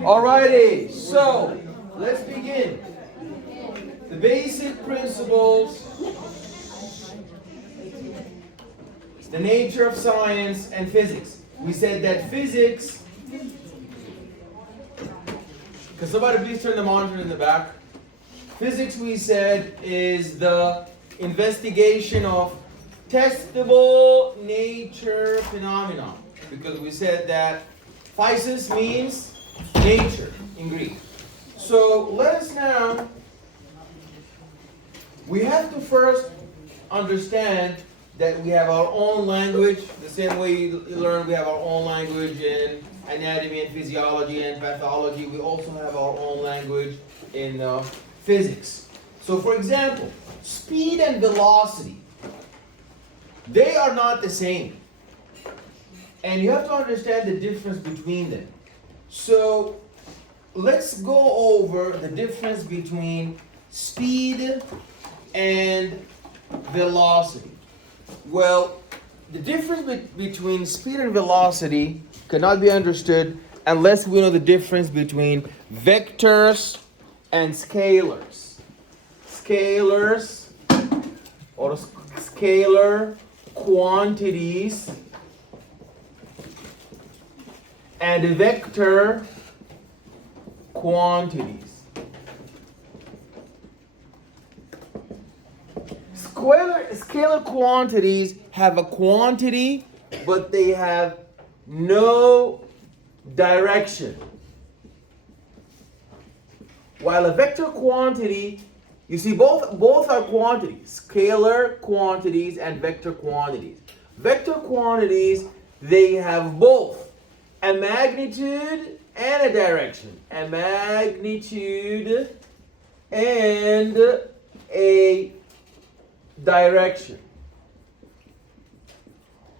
Alrighty, so let's begin. The basic principles, the nature of science and physics. We said that physics, can somebody please turn the monitor in the back? Physics, we said, is the investigation of testable nature phenomena, because we said that physis means nature in Greek. So let us now, we have to first understand that we have our own language, the same way you learn we have our own language in anatomy and physiology and pathology. We also have our own language in physics. So for example, speed and velocity, they are not the same. And you have to understand the difference between them. So let's go over the difference between speed and velocity. Well, the difference between speed and velocity cannot be understood unless we know the difference between vectors and scalars. Scalars or scalar quantities and vector quantities. Scalar quantities have a quantity, but they have no direction. While a vector quantity, you see both are quantities, scalar quantities and vector quantities. Vector quantities, they have both a magnitude and a direction. A magnitude and a direction.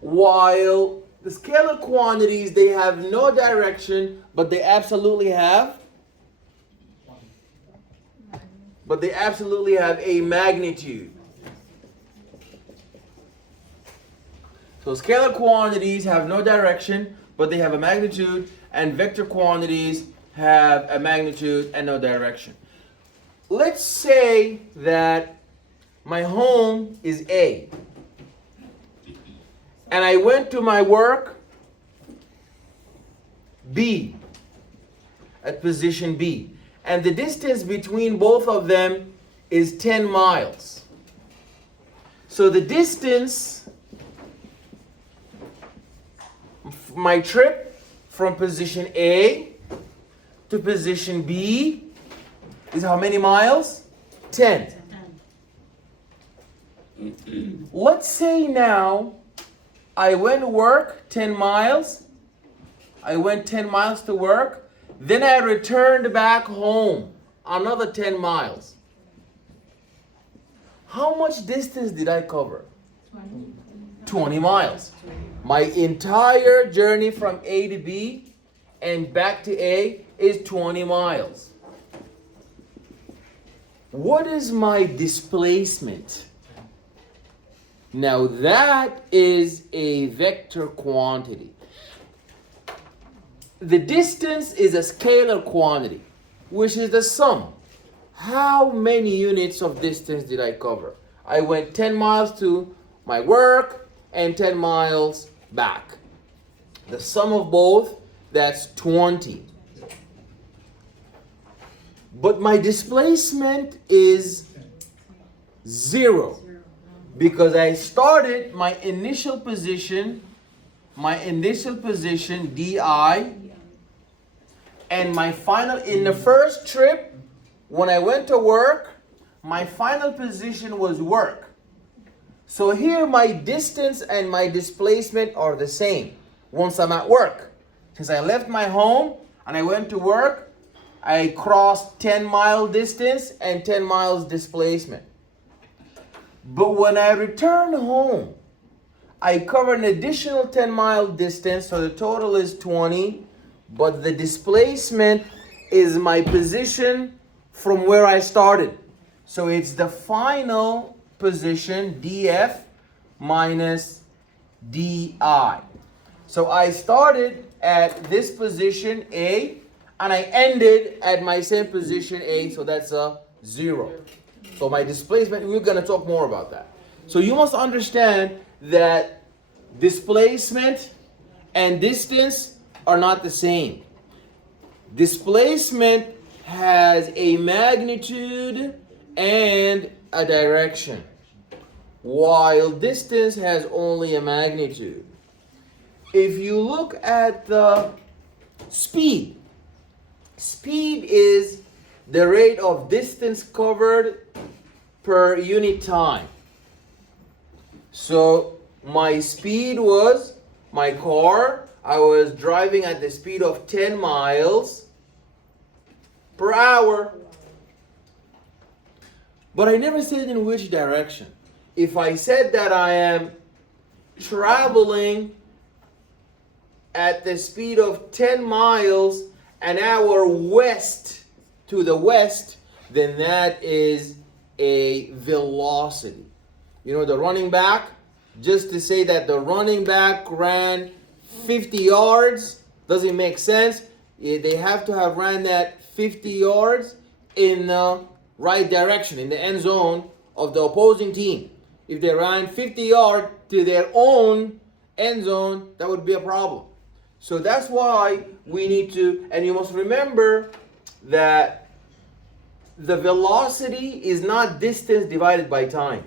While the scalar quantities, they have no direction, but they absolutely have a magnitude. So scalar quantities have no direction, but they have a magnitude, and vector quantities have a magnitude and no direction. Let's say that my home is A, and I went to my work B, at position B, and the distance between both of them is 10 miles. So the distance, my trip from position A to position B is how many miles? 10. Let's say now I went to work 10 miles. I went 10 miles to work. Then I returned back home another 10 miles. How much distance did I cover? 20 miles. My entire journey from A to B and back to A is 20 miles. What is my displacement? Now that is a vector quantity. The distance is a scalar quantity, which is the sum. How many units of distance did I cover? I went 10 miles to my work and 10 miles back. The sum of both, that's 20. But my displacement is 0. Because I started my initial position DI, and my final, in the first trip, when I went to work, my final position was work. So here my distance and my displacement are the same once I'm at work. Since I left my home and I went to work, I crossed 10-mile distance and 10 miles displacement. But when I return home, I cover an additional 10-mile distance, so the total is 20, but the displacement is my position from where I started. So it's the final position, df minus di. So I started at this position A, and I ended at my same position A, so that's a 0. So my displacement, we're going to talk more about that. So you must understand that displacement and distance are not the same. Displacement has a magnitude and a direction, while distance has only a magnitude. If you look at the speed, speed is the rate of distance covered per unit time. So my speed was, my car, I was driving at the speed of 10 miles per hour. But I never said in which direction. If I said that I am traveling at the speed of 10 miles an hour west to the west, then that is a velocity. You know, the running back, just to say that the running back ran 50 yards doesn't make sense. They have to have ran that 50 yards in the right direction, in the end zone of the opposing team. If they ran 50 yards to their own end zone, that would be a problem. So that's why we need to, and you must remember that the velocity is not distance divided by time.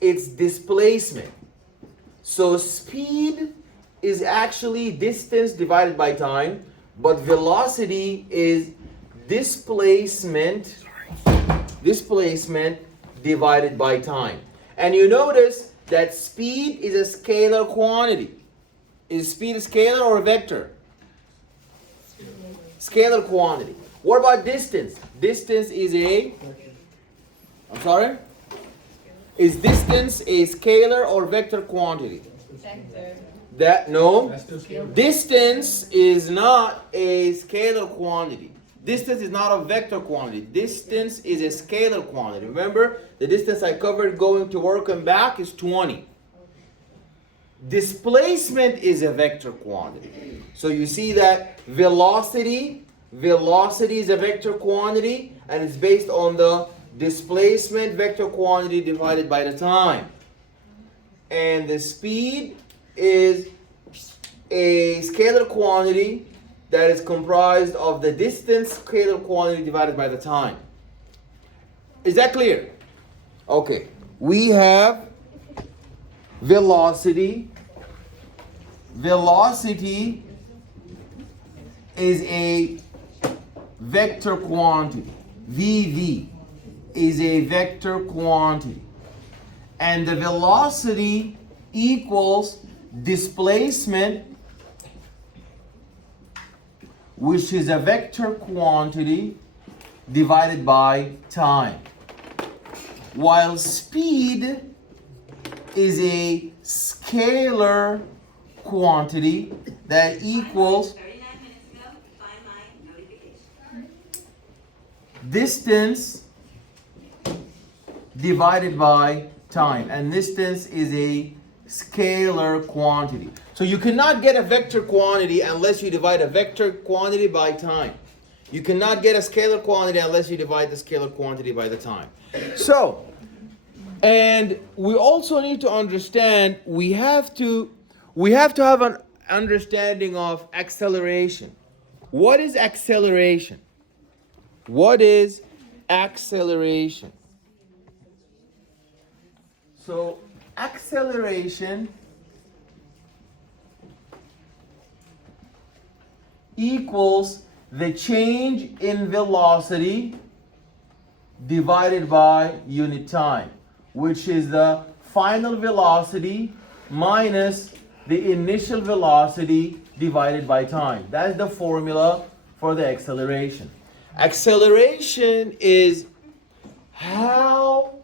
It's displacement. So speed is actually distance divided by time, but velocity is displacement divided by time. And you notice that speed is a scalar quantity. Is speed a scalar or a vector? Scalar quantity. What about distance? Distance is a, I'm sorry? Is distance a scalar or vector quantity? Vector. No. Distance is not a scalar quantity. Distance is not a vector quantity. Distance is a scalar quantity. Remember, the distance I covered going to work and back is 20. Displacement is a vector quantity. So you see that velocity is a vector quantity, and it's based on the displacement vector quantity divided by the time. And the speed is a scalar quantity that is comprised of the distance scalar quantity divided by the time. Is that clear? Okay. We have velocity. Velocity is a vector quantity. VV is a vector quantity. And the velocity equals displacement, which is a vector quantity divided by time. While speed is a scalar quantity that equals distance divided by time, and distance is a scalar quantity. So you cannot get a vector quantity unless you divide a vector quantity by time. You cannot get a scalar quantity unless you divide the scalar quantity by the time. So, and we also need to understand, we have to have an understanding of acceleration. What is acceleration? What is acceleration? So acceleration equals the change in velocity divided by unit time, which is the final velocity minus the initial velocity divided by time. That is the formula for the acceleration. Acceleration is how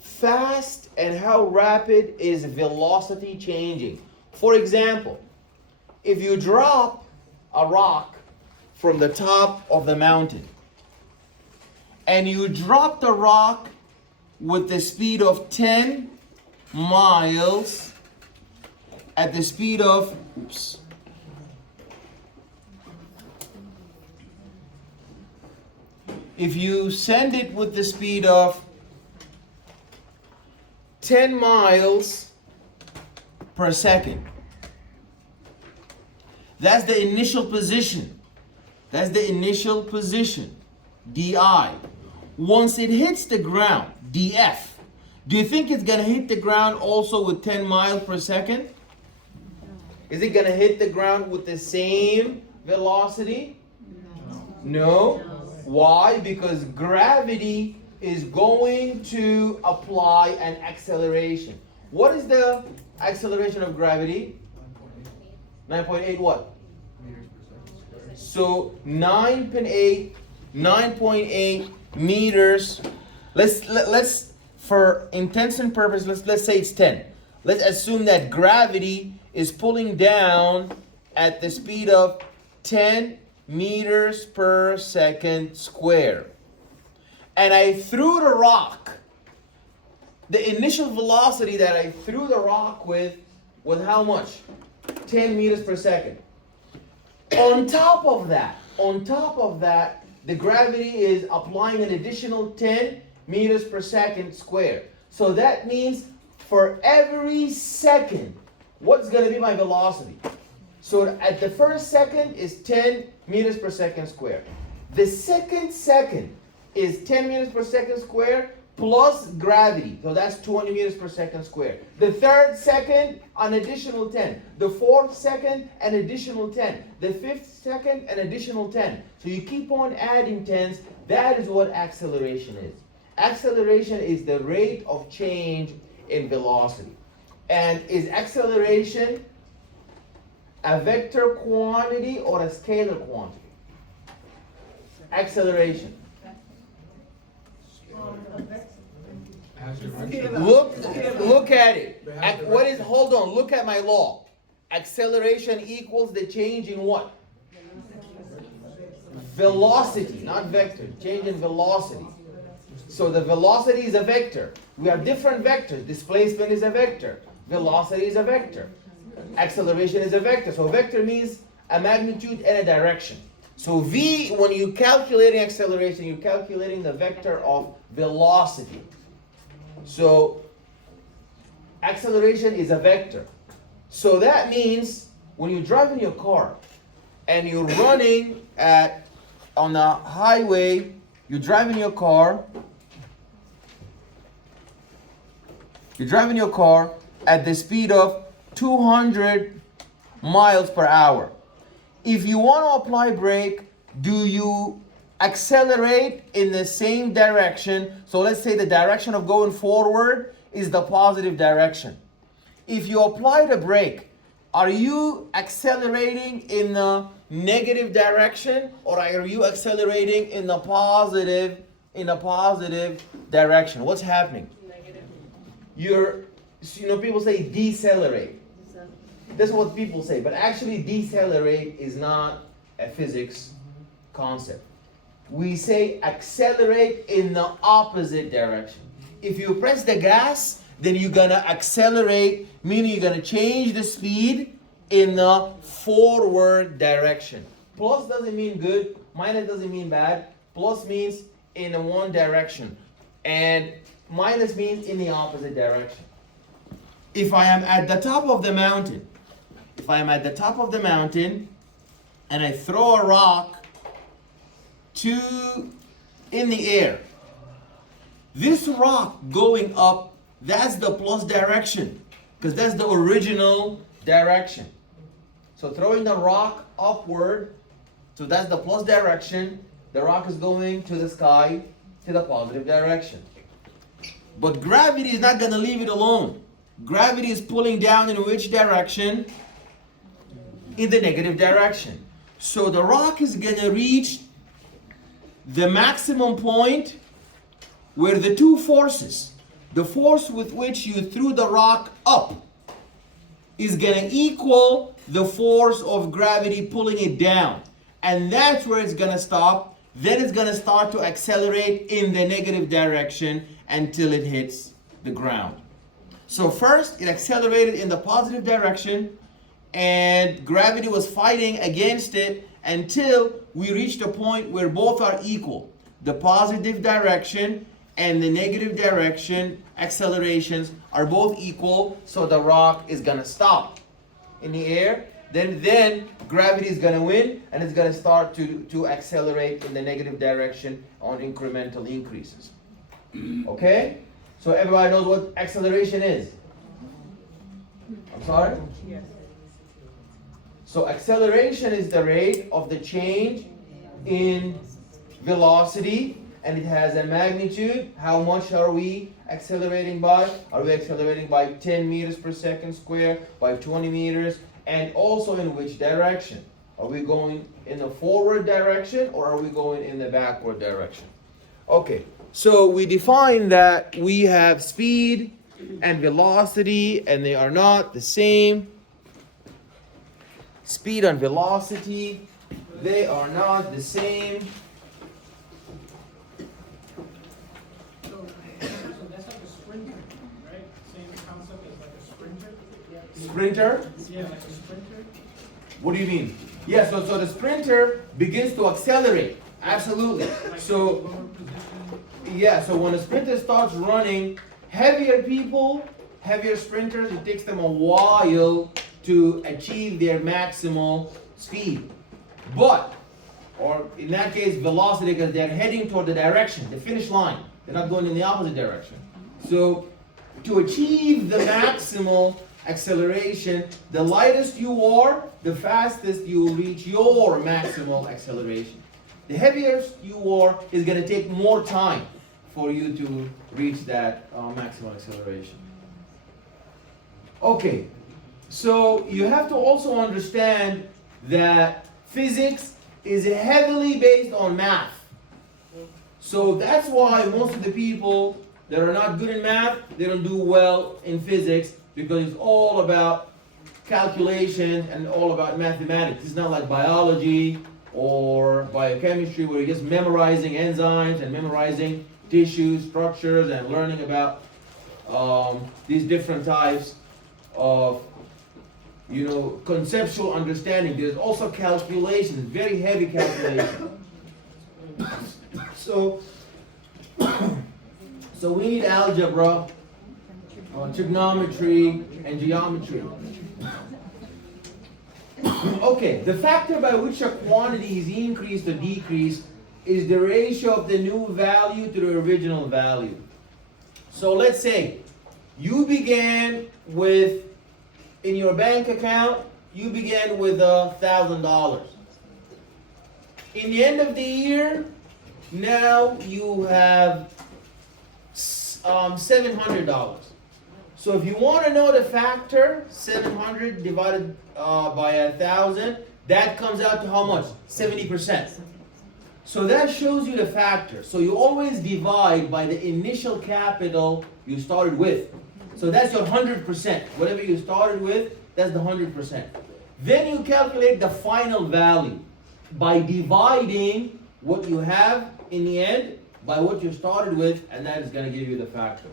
fast and how rapid is velocity changing. For example, if you drop a rock from the top of the mountain and you drop the rock with the speed of 10 miles at the speed of if you send it with the speed of 10 miles per second, that's the initial position. That's the initial position, di. Once it hits the ground, df, do you think it's going to hit the ground also with 10 miles per second? Is it going to hit the ground with the same velocity? No. Why? Because gravity is going to apply an acceleration. What is the acceleration of gravity? 9.8 what? So 9.8 meters. Let's for intents and purpose, let's say it's 10. Let's assume that gravity is pulling down at the speed of 10 meters per second square. And I threw the rock. The initial velocity that I threw the rock with was how much? 10 meters per second. On top of that, the gravity is applying an additional 10 meters per second square. So that means for every second, what's going to be my velocity? So at the first second is 10 meters per second square. The second is 10 meters per second square plus gravity. So that's 20 meters per second square. The third second, an additional 10. The fourth second, an additional 10. The fifth second, an additional 10. So you keep on adding tens. That is what acceleration is. Acceleration is the rate of change in velocity. And is acceleration a vector quantity or a scalar quantity? Acceleration. Look at it. Hold on, look at my law. Acceleration equals the change in what? Velocity, not vector. Change in velocity. So the velocity is a vector. We have different vectors. Displacement is a vector. Velocity is a vector. Acceleration is a vector. So vector means a magnitude and a direction. So v, when you're calculating acceleration, you're calculating the vector of velocity. So acceleration is a vector. So that means when you're driving your car and you're running on the highway, you're driving your car at the speed of 200 miles per hour. If you want to apply brake, do you accelerate in the same direction? So let's say the direction of going forward is the positive direction. If you apply the brake, are you accelerating in the negative direction or are you accelerating in the positive direction? What's happening? Negative. People say decelerate. That's what people say, but actually decelerate is not a physics concept. We say accelerate in the opposite direction. If you press the gas, then you're gonna accelerate, meaning you're gonna change the speed in the forward direction. Plus doesn't mean good, minus doesn't mean bad. Plus means in one direction, and minus means in the opposite direction. If I am at the top of the mountain, and I throw a rock in the air, this rock going up, that's the plus direction, because that's the original direction. So throwing the rock upward, so that's the plus direction. The rock is going to the sky, to the positive direction. But gravity is not going to leave it alone. Gravity is pulling down in which direction? In the negative direction. So the rock is going to reach the maximum point where the two forces, the force with which you threw the rock up, is going to equal the force of gravity pulling it down. And that's where it's going to stop. Then it's going to start to accelerate in the negative direction until it hits the ground. So first, it accelerated in the positive direction, and gravity was fighting against it until we reached a point where both are equal. the positive direction and the negative direction accelerations are both equal, so the rock is gonna stop in the air. Then gravity is gonna win, and it's gonna start to accelerate in the negative direction on incremental increases. Okay? So everybody knows what acceleration is? I'm sorry? Yes. So acceleration is the rate of the change in velocity, and it has a magnitude. How much are we accelerating by? Are we accelerating by 10 meters per second square, by 20 meters, and also in which direction? Are we going in the forward direction, or are we going in the backward direction? Okay, so we define that we have speed and velocity, and they are not the same. Speed and velocity, they are not the same. So that's like a sprinter, right? Same concept as like a sprinter? Sprinter? Yeah, like a sprinter. What do you mean? Yeah, so the sprinter begins to accelerate. Absolutely. Like So, lower position. yeah, so when a sprinter starts running, heavier people, heavier sprinters, it takes them a while to achieve their maximal speed. But, or in that case, velocity, because they're heading toward the direction, the finish line. They're not going in the opposite direction. So, to achieve the maximal acceleration, the lightest you are, the fastest you will reach your maximal acceleration. The heavier you are is going to take more time for you to reach that maximal acceleration. Okay, so you have to also understand that physics is heavily based on math. So that's why most of the people that are not good in math, they don't do well in physics, because it's all about calculation and all about mathematics. It's not like biology or biochemistry, where you're just memorizing enzymes and memorizing tissue structures and learning about these different types of, conceptual understanding. There's also calculation, very heavy calculation. So we need algebra, trigonometry, and geometry. Okay, the factor by which a quantity is increased or decreased is the ratio of the new value to the original value. So let's say you began with, in your bank account, you began with $1,000. In the end of the year, now you have $700. So if you want to know the factor, 700 divided by 1,000, that comes out to how much? 70%. So that shows you the factor. So you always divide by the initial capital you started with. So that's your 100%. Whatever you started with, that's the 100%. Then you calculate the final value by dividing what you have in the end by what you started with, and that is going to give you the factor.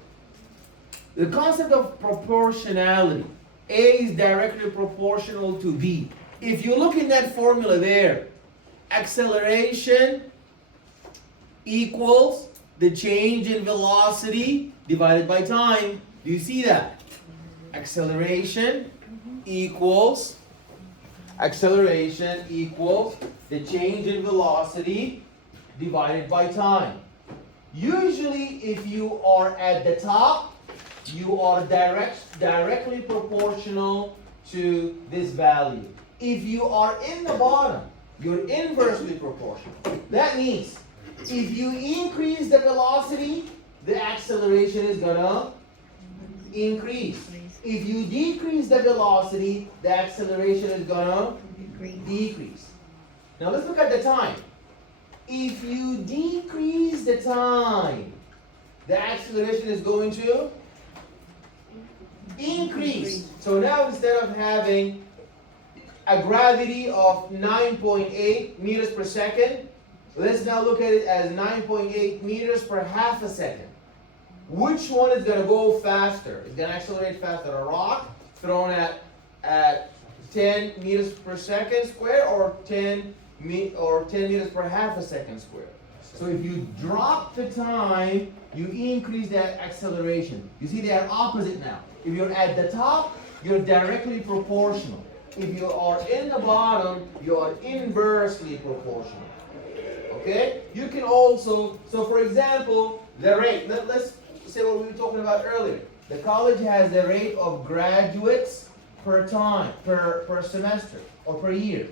The concept of proportionality. A is directly proportional to B. If you look in that formula there, acceleration equals the change in velocity divided by time. Do you see that? Acceleration equals the change in velocity divided by time. Usually, if you are at the top, you are directly proportional to this value. If you are in the bottom, you're inversely proportional. That means if you increase the velocity, the acceleration is gonna increase. If you decrease the velocity, the acceleration is gonna decrease. Now let's look at the time. If you decrease the time, the acceleration is going to increase. So now instead of having a gravity of 9.8 meters per second, let's now look at it as 9.8 meters per half a second. Which one is going to go faster? It's going to accelerate faster. A rock thrown at 10 meters per second square, or 10 meters per half a second square? So if you drop the time, you increase that acceleration. You see they are opposite now. If you're at the top, you're directly proportional. If you are in the bottom, you are inversely proportional. Okay? You can also, so for example, the rate, let's say what we were talking about earlier. The college has the rate of graduates per semester, or per year.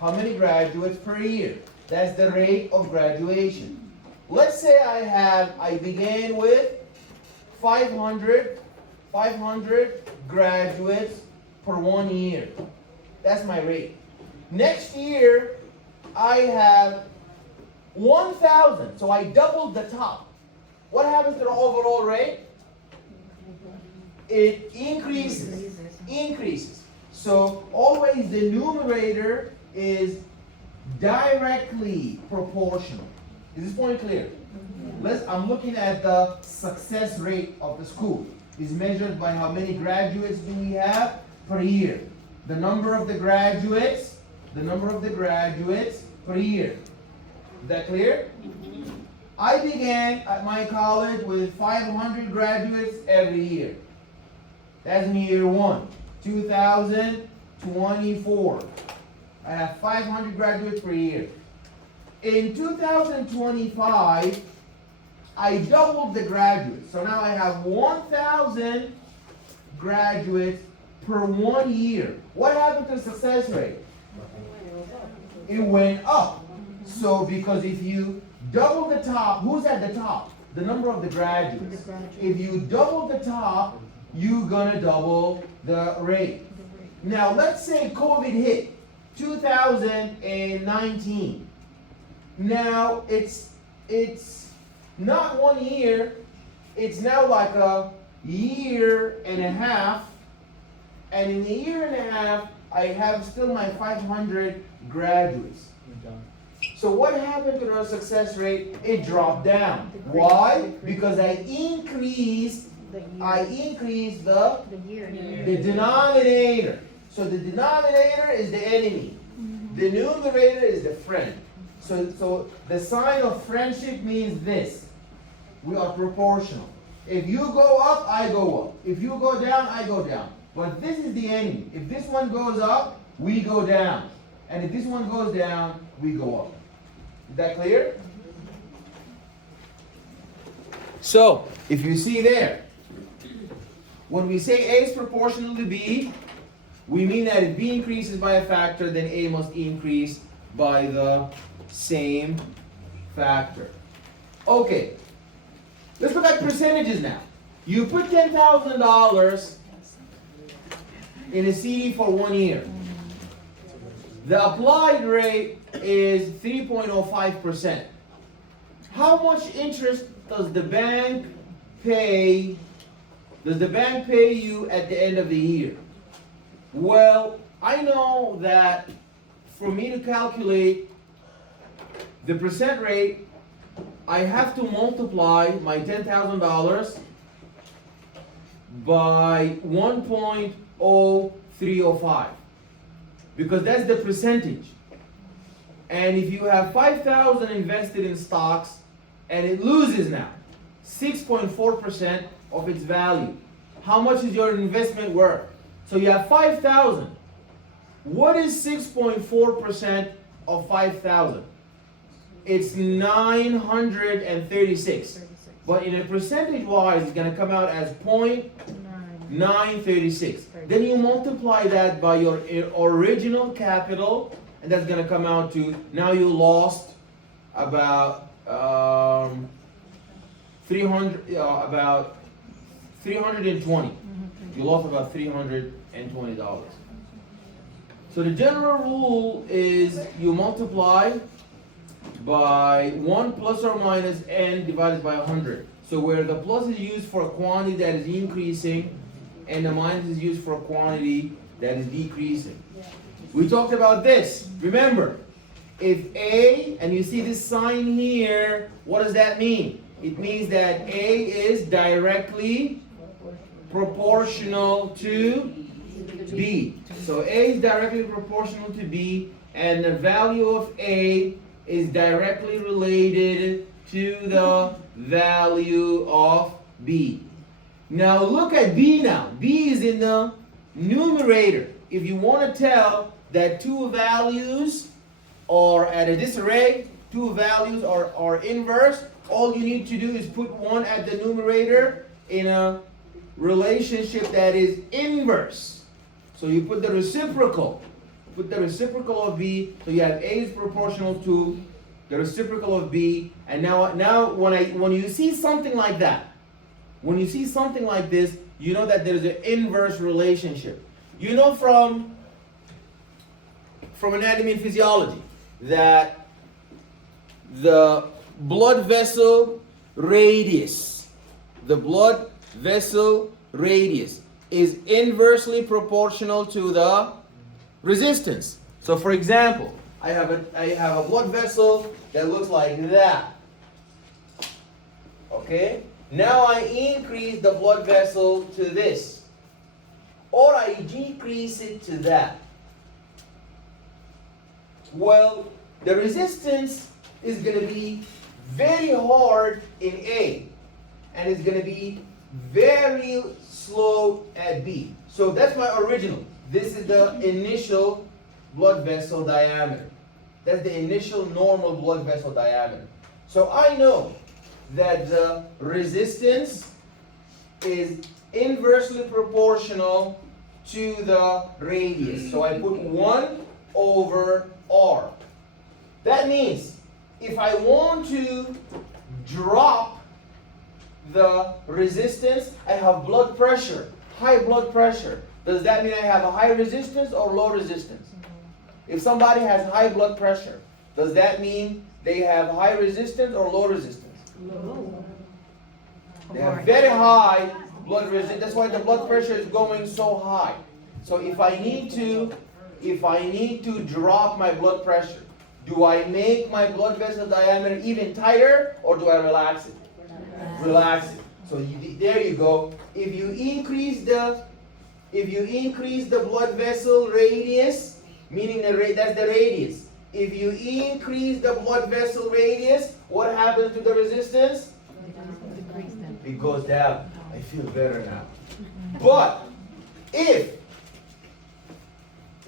How many graduates per year? That's the rate of graduation. Let's say I began with 500 graduates per 1 year. That's my rate. Next year, I have 1,000, so I doubled the top. What happens to the overall rate? It increases. So always the numerator is directly proportional. Is this point clear? I'm looking at the success rate of the school. It's measured by how many graduates do we have per year. The number of the graduates per year. Is that clear? I began at my college with 500 graduates every year. That's in year 1, 2024. I have 500 graduates per year. In 2025, I doubled the graduates. So now I have 1,000 graduates per 1 year. What happened to the success rate? It went up. So because if you double the top, who's at the top? The number of the graduates. If you double the top, you're gonna double the rate. Now let's say COVID hit 2019. Now it's not 1 year, it's now like a year and a half. And in a year and a half, I have still my 500 graduates. So what happened to the success rate? It dropped down. Why? Because I increased the denominator. So the denominator is the enemy. The numerator is the friend. So the sign of friendship means this. We are proportional. If you go up, I go up. If you go down, I go down. But this is the enemy. If this one goes up, we go down. And if this one goes down, we go up. Is that clear? So, if you see there, when we say A is proportional to B, we mean that if B increases by a factor, then A must increase by the same factor. Okay, let's look at percentages now. You put $10,000 in a CD for 1 year. The applied rate is 3.05%. How much interest does the bank pay? Does the bank pay you at the end of the year? Well, I know that for me to calculate the percent rate, I have to multiply my $10,000 by 1.0305 because that's the percentage. And if you have 5,000 invested in stocks and it loses now 6.4% of its value, how much is your investment worth? So you have 5,000. What is 6.4% of 5,000? It's 936. But in a percentage wise, it's going to come out as 0.936. Then you multiply that by your original capital, and that's going to come out to, now you lost about 320. You lost about $320. So the general rule is you multiply by 1 plus or minus n divided by 100. So where the plus is used for a quantity that is increasing and the minus is used for a quantity that is decreasing. We talked about this. Remember, if A, and you see this sign here, what does that mean? It means that A is directly proportional to B. So A is directly proportional to B, and the value of A is directly related to the value of B. Now look at B now. B is in the numerator. If you want to tell that two values are at a disarray, two values are inverse, all you need to do is put one at the numerator in a relationship that is inverse. So you put the reciprocal. Put the reciprocal of B, so you have A is proportional to the reciprocal of B. And now when you see something like that, when you see something like this, you know that there's an inverse relationship. You know from anatomy and physiology that the blood vessel radius, is inversely proportional to the resistance. So for example, I have a blood vessel that looks like that. Okay? Now I increase the blood vessel to this, or I decrease it to that. Well, the resistance is going to be very hard in A, and it's going to be very slow at B. So that's my original. This is the initial blood vessel diameter. That's the initial normal blood vessel diameter. So I know that the resistance is inversely proportional to the radius. So I put 1 over R. That means if I want to drop the resistance, I have blood pressure, high blood pressure. Does that mean I have a high resistance or low resistance? If somebody has high blood pressure, does that mean they have high resistance or low resistance? Low. They have very high blood resistance. That's why the blood pressure is going so high. So if I need to drop my blood pressure, do I make my blood vessel diameter even tighter or do I relax it? Relax it. So there you go. If you increase the blood vessel radius, meaning that's the radius. If you increase the blood vessel radius, what happens to the resistance? It goes down. I feel better now. But if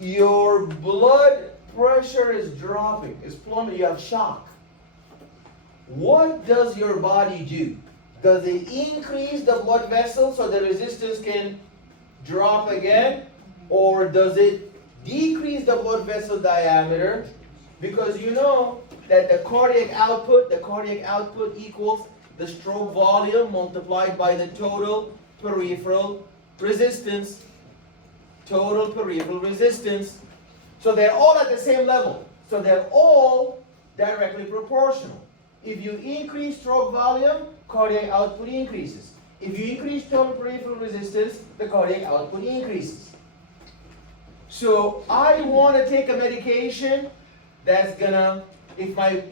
your blood pressure is dropping, it's plummeting, you have shock, what does your body do? Does it increase the blood vessel so the resistance can drop again? Or does it decrease the blood vessel diameter? Because you know that the cardiac output equals the stroke volume multiplied by the total peripheral resistance. Total peripheral resistance. So they're all at the same level. So they're all directly proportional. If you increase stroke volume, cardiac output increases. If you increase total peripheral resistance, the cardiac output increases. So I want to take a medication that's gonna, if I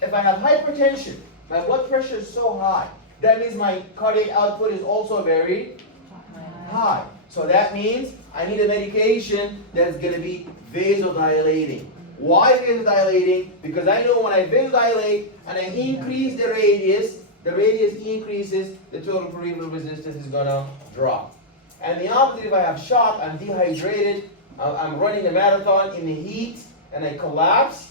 have hypertension, my blood pressure is so high, that means my cardiac output is also very high. So that means I need a medication that's gonna be vasodilating. Why vasodilating? Because I know when I vasodilate and I increase the radius increases, the total peripheral resistance is gonna drop. And the opposite, if I have shock, I'm dehydrated, I'm running a marathon in the heat, and I collapse,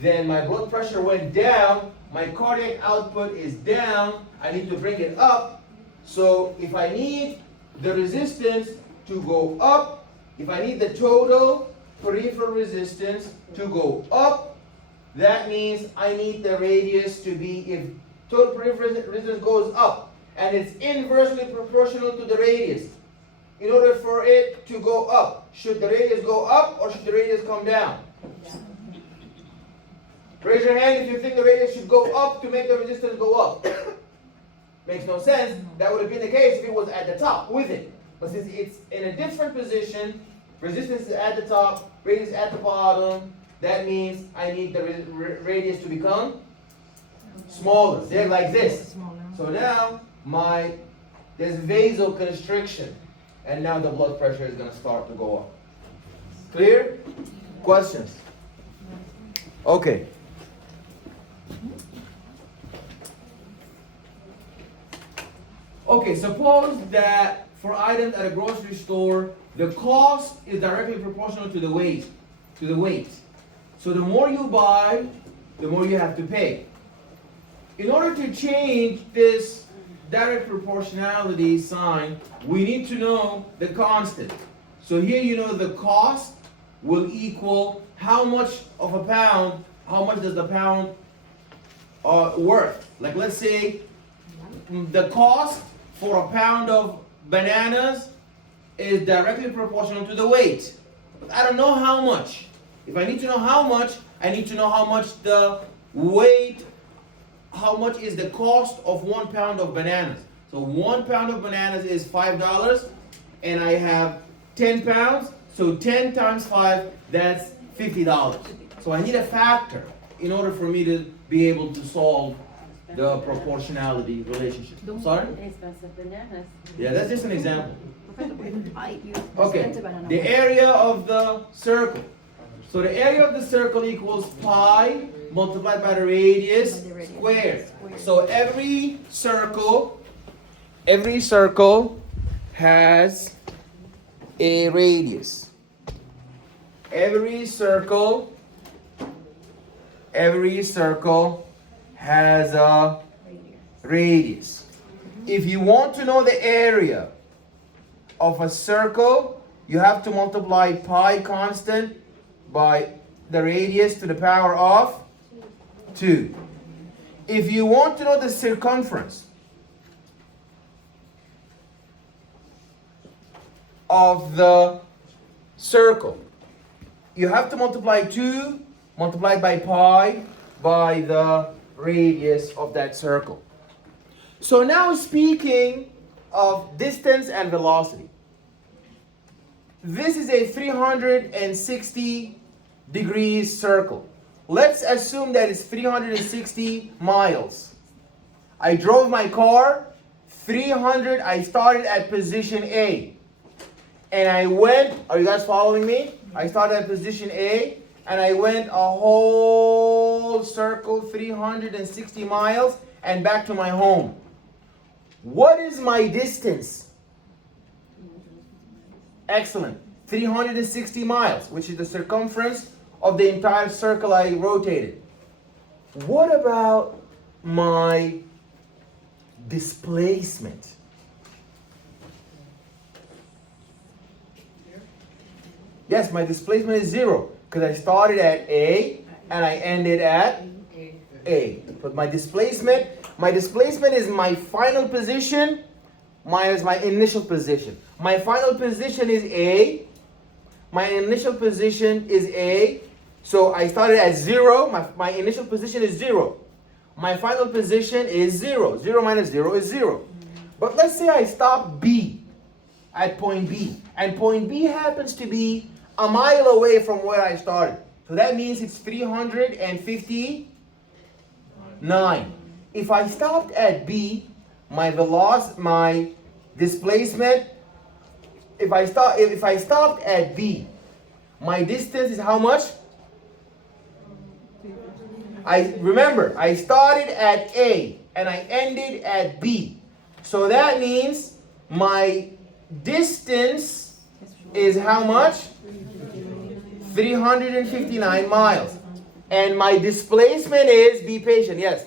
then my blood pressure went down, my cardiac output is down, I need to bring it up. So if I need the resistance to go up, if I need the total peripheral resistance to go up, that means I need the radius to be, if total peripheral resistance goes up, and it's inversely proportional to the radius. In order for it to go up, should the radius go up or should the radius come down? Raise your hand if you think the radius should go up to make the resistance go up. Makes no sense. That would have been the case if it was at the top with it. But since it's in a different position, resistance is at the top, radius at the bottom, that means I need the radius to become smaller. They're like this. So now there's vasoconstriction. And now the blood pressure is going to start to go up. Clear? Questions? Okay. Okay, suppose that for items at a grocery store, the cost is directly proportional to the weight. So the more you buy, the more you have to pay. In order to change this direct proportionality sign, we need to know the constant. So here you know the cost will equal how much of a pound, how much does the pound worth. Like let's say the cost for a pound of bananas is directly proportional to the weight. But I don't know how much. If I need to know how much, I need to know how much the weight, how much is the cost of 1 pound of bananas. So 1 pound of bananas is $5, and I have 10 pounds, so 10 times 5, that's $50. So I need a factor in order for me to be able to solve the proportionality relationship. Sorry? Expensive bananas. Yeah, that's just an example. Okay. Okay, the area of the circle. So the area of the circle equals pi multiplied by the radius squared. So every circle has a radius. Every circle has a radius. If you want to know the area of a circle, you have to multiply pi constant by the radius to the power of 2. If you want to know the circumference of the circle, you have to multiply 2 multiplied by pi by the radius of that circle. So now speaking of distance and velocity. This is a 360 degrees circle. Let's assume that it's 360 miles. I drove my car 300, I started at position A. And I went, are you guys following me? I started at position A and I went a whole circle 360 miles and back to my home. What is my distance? Excellent. 360 miles, which is the circumference of the entire circle I rotated. What about my displacement? Yes, my displacement is 0 because I started at A and I ended at A. But my displacement is my final position minus my initial position. My final position is A. My initial position is A. So I started at 0. My initial position is 0. My final position is 0. 0 minus 0 is 0. But let's say I stop B at point B. And point B happens to be a mile away from where I started. So that means it's 359. If I stopped at B, my displacement, if I stopped at B, my distance is how much? Remember, I started at A and I ended at B. So that means my distance is how much? 359 miles. And my displacement is, be patient, yes,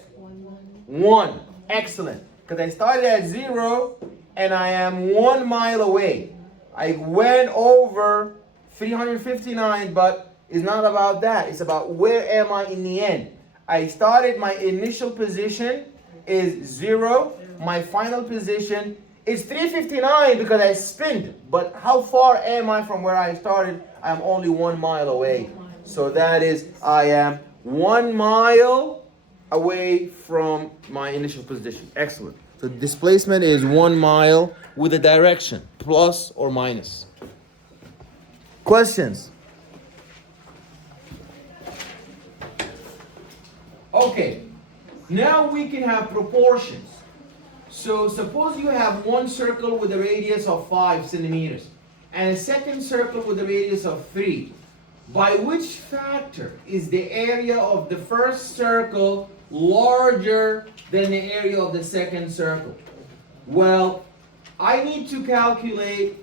1. Excellent. Because I started at 0 and I am 1 mile away. I went over 359, but it's not about that. It's about where am I in the end. I started, my initial position is 0. My final position is 359 because I spinned. But how far am I from where I started? I'm only 1 mile away. So that is, I am 1 mile away from my initial position. Excellent. So displacement is 1 mile with a direction, plus or minus. Questions? Okay, now we can have proportions. So suppose you have one circle with a radius of 5 centimeters and a second circle with a radius of 3. By which factor is the area of the first circle larger than the area of the second circle? Well, I need to calculate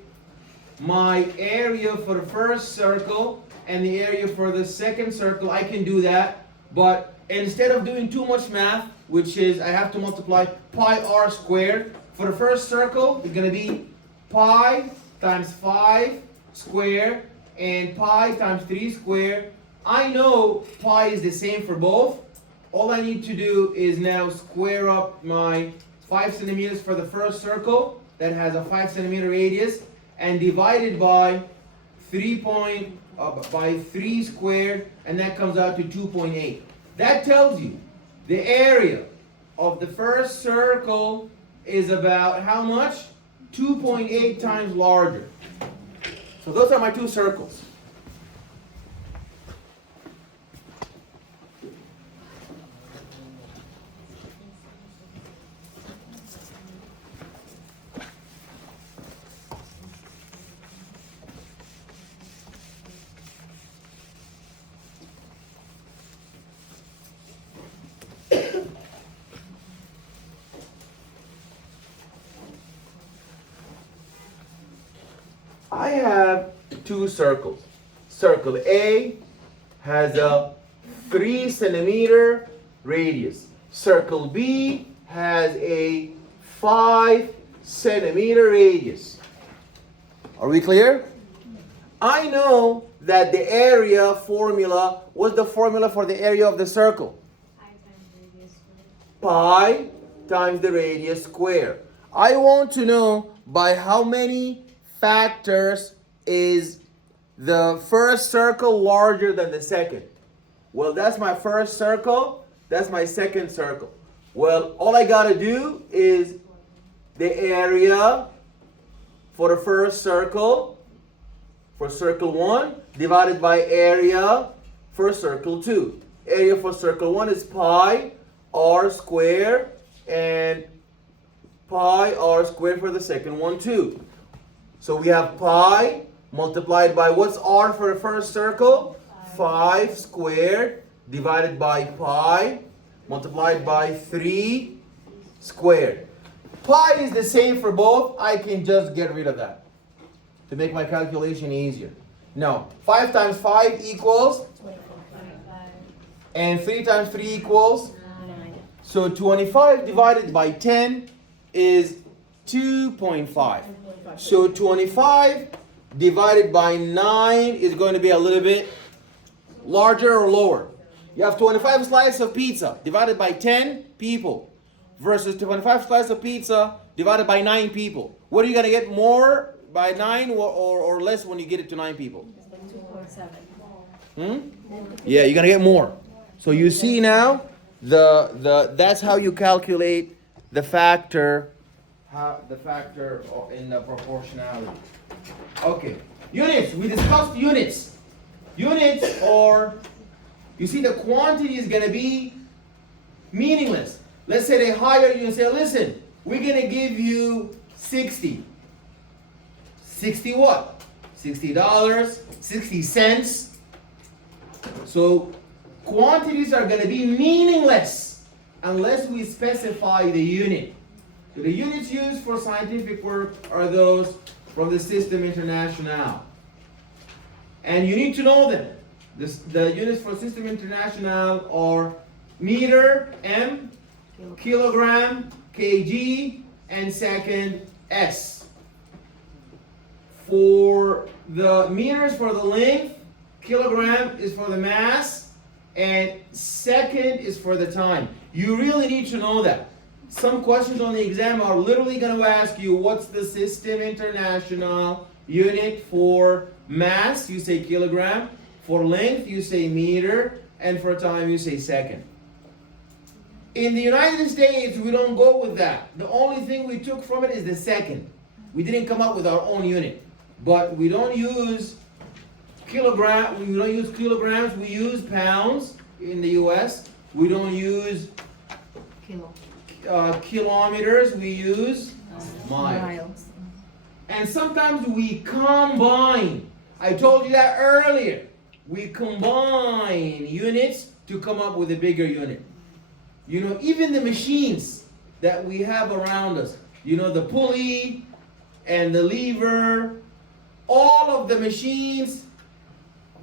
my area for the first circle and the area for the second circle. I can do that, but instead of doing too much math, which is I have to multiply pi r squared, for the first circle, it's going to be pi times 5 squared and pi times 3 squared. I know pi is the same for both. All I need to do is now square up my 5 centimeters for the first circle that has a 5 centimeter radius and divide it by 3 squared, and that comes out to 2.8. That tells you the area of the first circle is about how much? 2.8 times larger. So those are my two circles. I have two circles. Circle A has a 3 centimeter radius. Circle B has a 5 centimeter radius. Are we clear? I know that the area formula, what's the formula for the area of the circle? Pi times the radius squared. I want to know by how many factors is the first circle larger than the second. Well, that's my first circle, that's my second circle. Well, all I gotta do is the area for the first circle, for circle 1, divided by area for circle 2. Area for circle 1 is pi r squared, and pi r squared for the second one too. So we have pi multiplied by, what's r for the first circle? 5 squared divided by pi multiplied by 3 squared. Pi is the same for both. I can just get rid of that to make my calculation easier. Now, 5 times 5 equals? And 3 times 3 equals? So 25 divided by 10 is 2.5. So 25 divided by 9 is going to be a little bit larger or lower. You have 25 slices of pizza divided by 10 people versus 25 slices of pizza divided by 9 people. What are you going to get, more by 9 or less when you get it to 9 people? 2.7. Yeah, you're going to get more. So you see now, that's how you calculate the factor in the proportionality. Okay, units. We discussed units. Units are, you see, the quantity is going to be meaningless. Let's say they hire you and say, listen, we're going to give you 60. 60 what? $60, 60 cents. So quantities are going to be meaningless unless we specify the unit. So the units used for scientific work are those from the System International. And you need to know them. The units for System International are meter, M, kilogram, kg, and second, S. For the meters for the length, kilogram is for the mass, and second is for the time. You really need to know that. Some questions on the exam are literally going to ask you, what's the System International unit for mass? You say kilogram. For length, you say meter. And for time, you say second. In the United States, we don't go with that. The only thing we took from it is the second. We didn't come up with our own unit. But we don't use kilograms, we use pounds in the US. We don't use kilometers, we use miles. And sometimes we combine. I told you that earlier. We combine units to come up with a bigger unit. You know, even the machines that we have around us, you know, the pulley and the lever, all of the machines,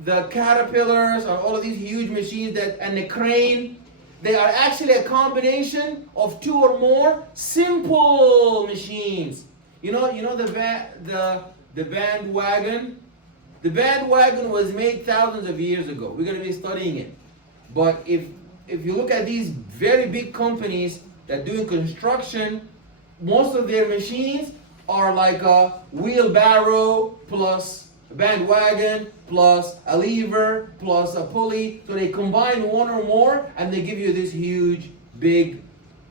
the caterpillars, and all of these huge machines and the crane, they are actually a combination of two or more simple machines. You know the bandwagon? The bandwagon was made thousands of years ago. We're going to be studying it. But if you look at these very big companies that are doing construction, most of their machines are like a wheelbarrow plus a bandwagon plus a lever plus a pulley. So they combine one or more and they give you this huge, big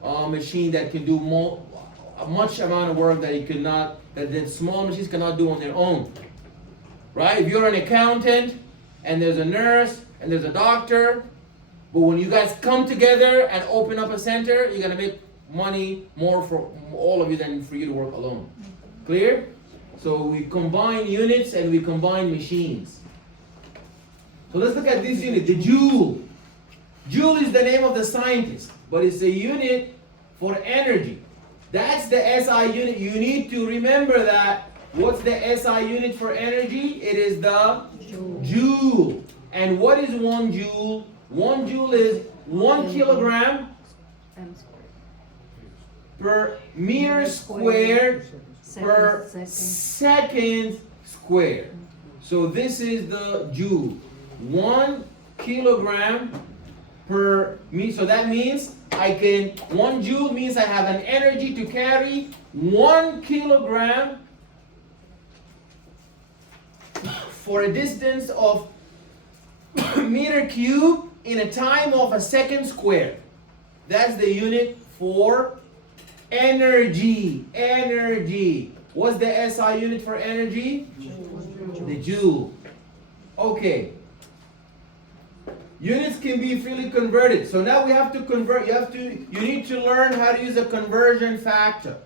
machine that can do a much amount of work that the small machines cannot do on their own. Right? If you're an accountant and there's a nurse and there's a doctor, but when you guys come together and open up a center, you're gonna make money more for all of you than for you to work alone. Clear? So we combine units and we combine machines. So let's look at this unit, the joule. Joule is the name of the scientist, but it's a unit for energy. That's the SI unit. You need to remember that. What's the SI unit for energy? It is the joule. And what is 1 joule? 1 joule is 1 kilogram per meter squared per second squared. So this is the joule. 1 kilogram per meter. So that means 1 joule means I have an energy to carry 1 kilogram for a distance of meter cube in a time of a second squared. That's the unit for energy. Energy. What's the SI unit for energy? The joule. Okay. Units can be freely converted. So now we have to convert. You need to learn how to use a conversion factor.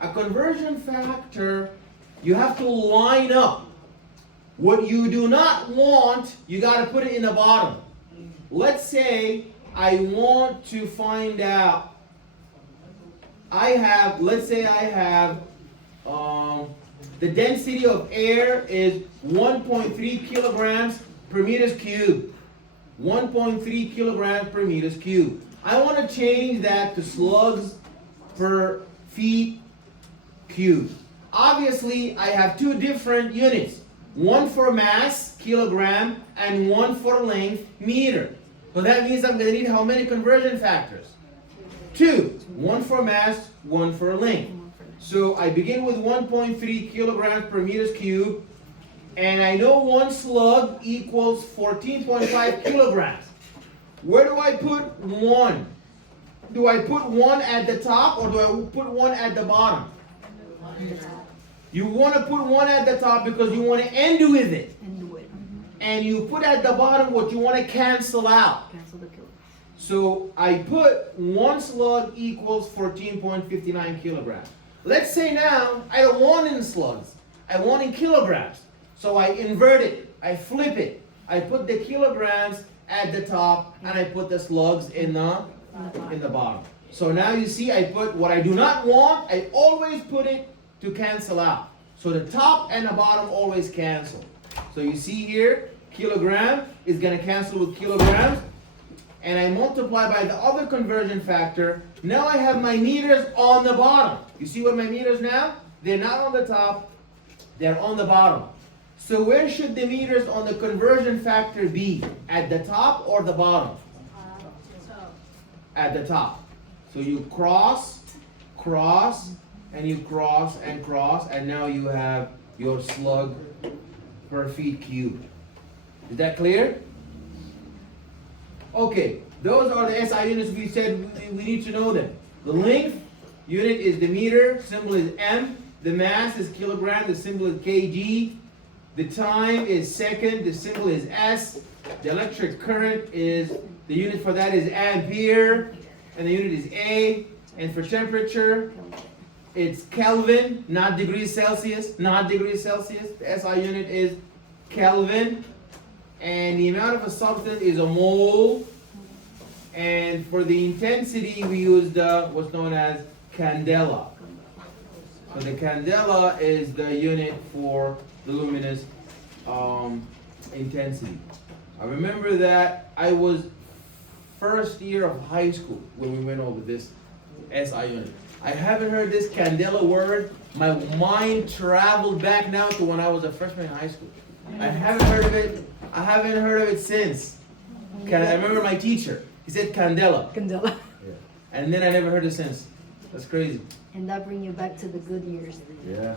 A conversion factor, you have to line up. What you do not want, you got to put it in the bottom. Let's say I want to find out. Let's say I have the density of air is 1.3 kilograms per meters cube. 1.3 kilograms per meters cube. I want to change that to slugs per feet cube. Obviously, I have two different units. One for mass, kilogram, and one for length, meter. So that means I'm going to need how many conversion factors? 2. One for mass, one for length. So I begin with 1.3 kilograms per meters cube, and I know 1 slug equals 14.5 kilograms. Where do I put 1? Do I put 1 at the top or do I put 1 at the bottom? You want to put 1 at the top because you want to end with it. And you put at the bottom what you want to cancel out. So I put 1 slug equals 14.59 kilograms. Let's say now I don't want it in slugs. I want in kilograms. So I invert it. I flip it. I put the kilograms at the top and I put the slugs in the bottom. So now you see I put what I do not want, I always put it to cancel out. So the top and the bottom always cancel. So you see here, kilogram is going to cancel with kilograms. And I multiply by the other conversion factor. Now I have my meters on the bottom. You see what my meters now? They're not on the top, they're on the bottom. So where should the meters on the conversion factor be? At the top or the bottom? At the top. So you cross, and you cross, and now you have your slug per feet cube. Is that clear? Okay, those are the SI units we said we need to know them. The length unit is the meter, symbol is M. The mass is kilogram, the symbol is kg. The time is second, the symbol is S. The electric current is, the unit for that is ampere, and the unit is A. And for temperature, it's Kelvin, not degrees Celsius, not degrees Celsius. The SI unit is Kelvin. And the amount of a substance is a mole. And for the intensity, we use what's known as candela. So the candela is the unit for the luminous intensity. I remember that I was first year of high school when we went over this SI unit. I haven't heard this candela word. My mind traveled back now to when I was a freshman in high school. I haven't heard of it. I haven't heard of it since. I remember my teacher. He said candela. Candela. And then I never heard it since. That's crazy. And that brings you back to the good years. Yeah.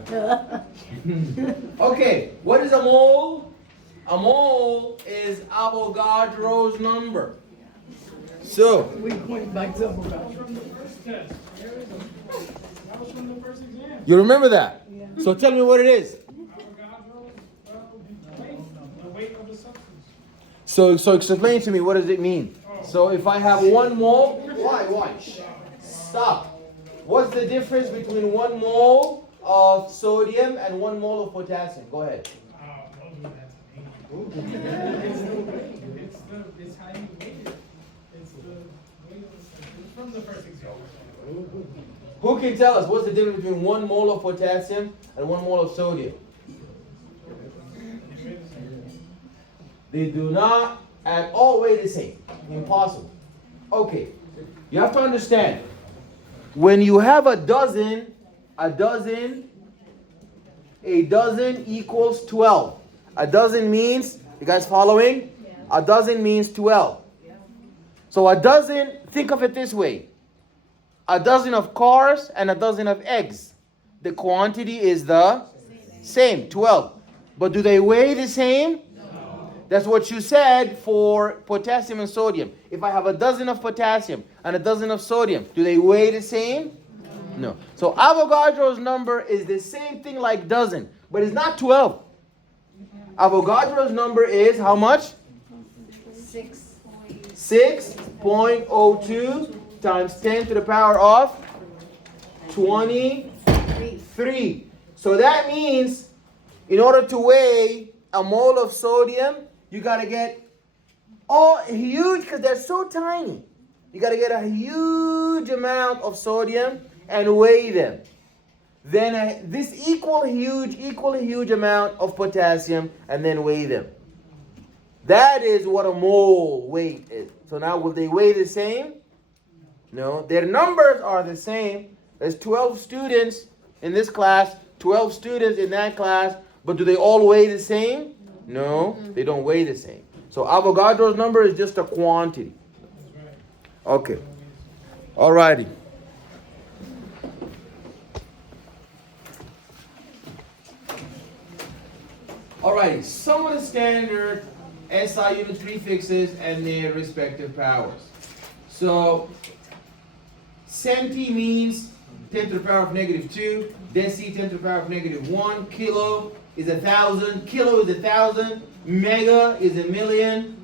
Okay, what is a mole? A mole is Avogadro's number. So, We went back to Avogadro. From the first test. That was from the first exam. you remember that? So tell me what it is. Avogadro's the weight of the substance. So explain to me, what does it mean? So if I have 1 mole, why? Stop. What's the difference between 1 mole of sodium and 1 mole of potassium? Go ahead. It's how you weigh it. It's the weight of the substance. It's from the first exam. Who can tell us what's the difference between 1 mole of potassium and 1 mole of sodium? They do not at all weigh the same. Impossible. Okay. You have to understand. When you have a dozen equals 12. A dozen means, you guys following? A dozen means 12. So a dozen, think of it this way. A dozen of cars and a dozen of eggs. The quantity is the same, 12. But do they weigh the same? That's what you said for potassium and sodium. If I have a dozen of potassium and a dozen of sodium, do they weigh the same? No. So Avogadro's number is the same thing like dozen, but it's not 12. Avogadro's number is how much? 6.02 times 10 to the power of 23. So that means in order to weigh a mole of sodium, you got to get all huge, because they're so tiny. You got to get a huge amount of sodium and weigh them. Then this equally huge amount of potassium and then weigh them. That is what a mole weight is. So now will they weigh the same? No. Their numbers are the same. There's 12 students in this class, 12 students in that class, but do they all weigh the same? No, they don't weigh the same. So Avogadro's number is just a quantity. Okay. Alrighty. Alrighty. Some of the standard SI unit prefixes and their respective powers. So centi means 10 to the power of -2. Deci 10 to the power of -1. Kilo is 1,000. Kilo is 1,000. Mega is 1,000,000.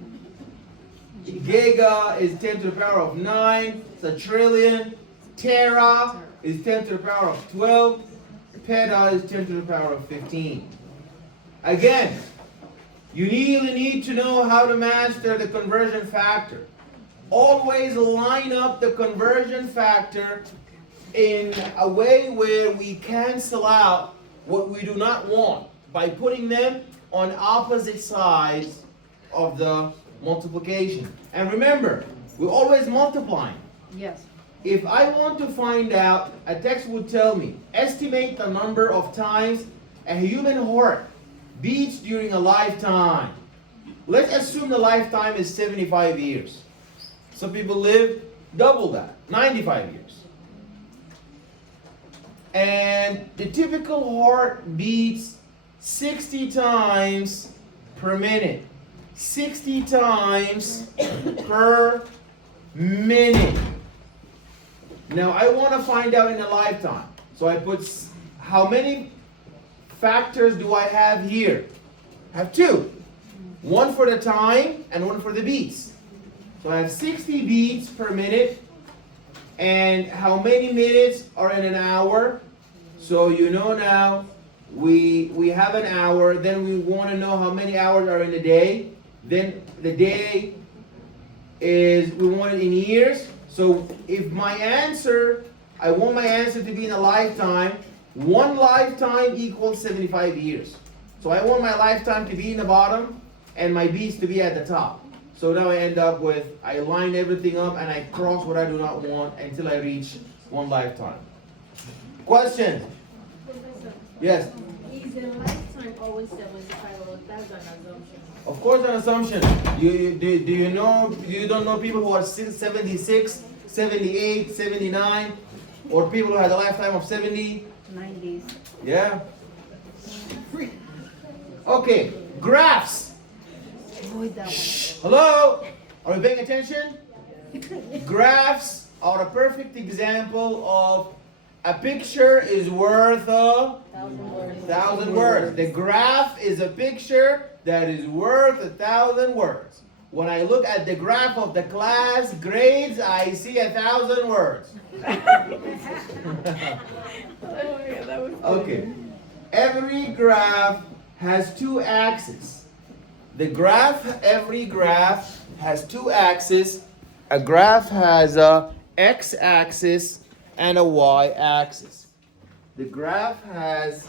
Giga is 10 to the power of 9. It's a trillion. Tera is 10 to the power of 12. Peta is 10 to the power of 15. Again, you really need to know how to master the conversion factor. Always line up the conversion factor in a way where we cancel out what we do not want by putting them on opposite sides of the multiplication. And remember, we're always multiplying. Yes. If I want to find out, a text would tell me, estimate the number of times a human heart beats during a lifetime. Let's assume the lifetime is 75 years. Some people live double that, 95 years. And the typical heart beats 60 times per minute. 60 times per minute. Now I want to find out in a lifetime. So I put how many factors do I have here? I have 2. One for the time and one for the beats. So I have 60 beats per minute. And how many minutes are in an hour? So you know now we have an hour. Then we want to know how many hours are in a day. Then the day is, we want it in years. So if my answer, I want my answer to be in a lifetime, One lifetime equals 75 years. So I want my lifetime to be in the bottom and my beast to be at the top. So now I end up with, I line everything up and I cross what I do not want until I reach one lifetime. Questions? Yes? Is the lifetime always 75 or that's an assumption? Of course, an assumption. Do you know, you don't know people who are 76, 78, 79, or people who had a lifetime of 70? 90s. Yeah. Okay, graphs. Avoid that one. Hello? Are we paying attention? Graphs are a perfect example of a picture is worth a 1,000 words. 1,000 words. The graph is a picture that is worth 1,000 words. When I look at the graph of the class grades, I see 1,000 words. Okay. Every graph has two axes. Every graph has two axes. A graph has a x-axis and a y-axis. The graph has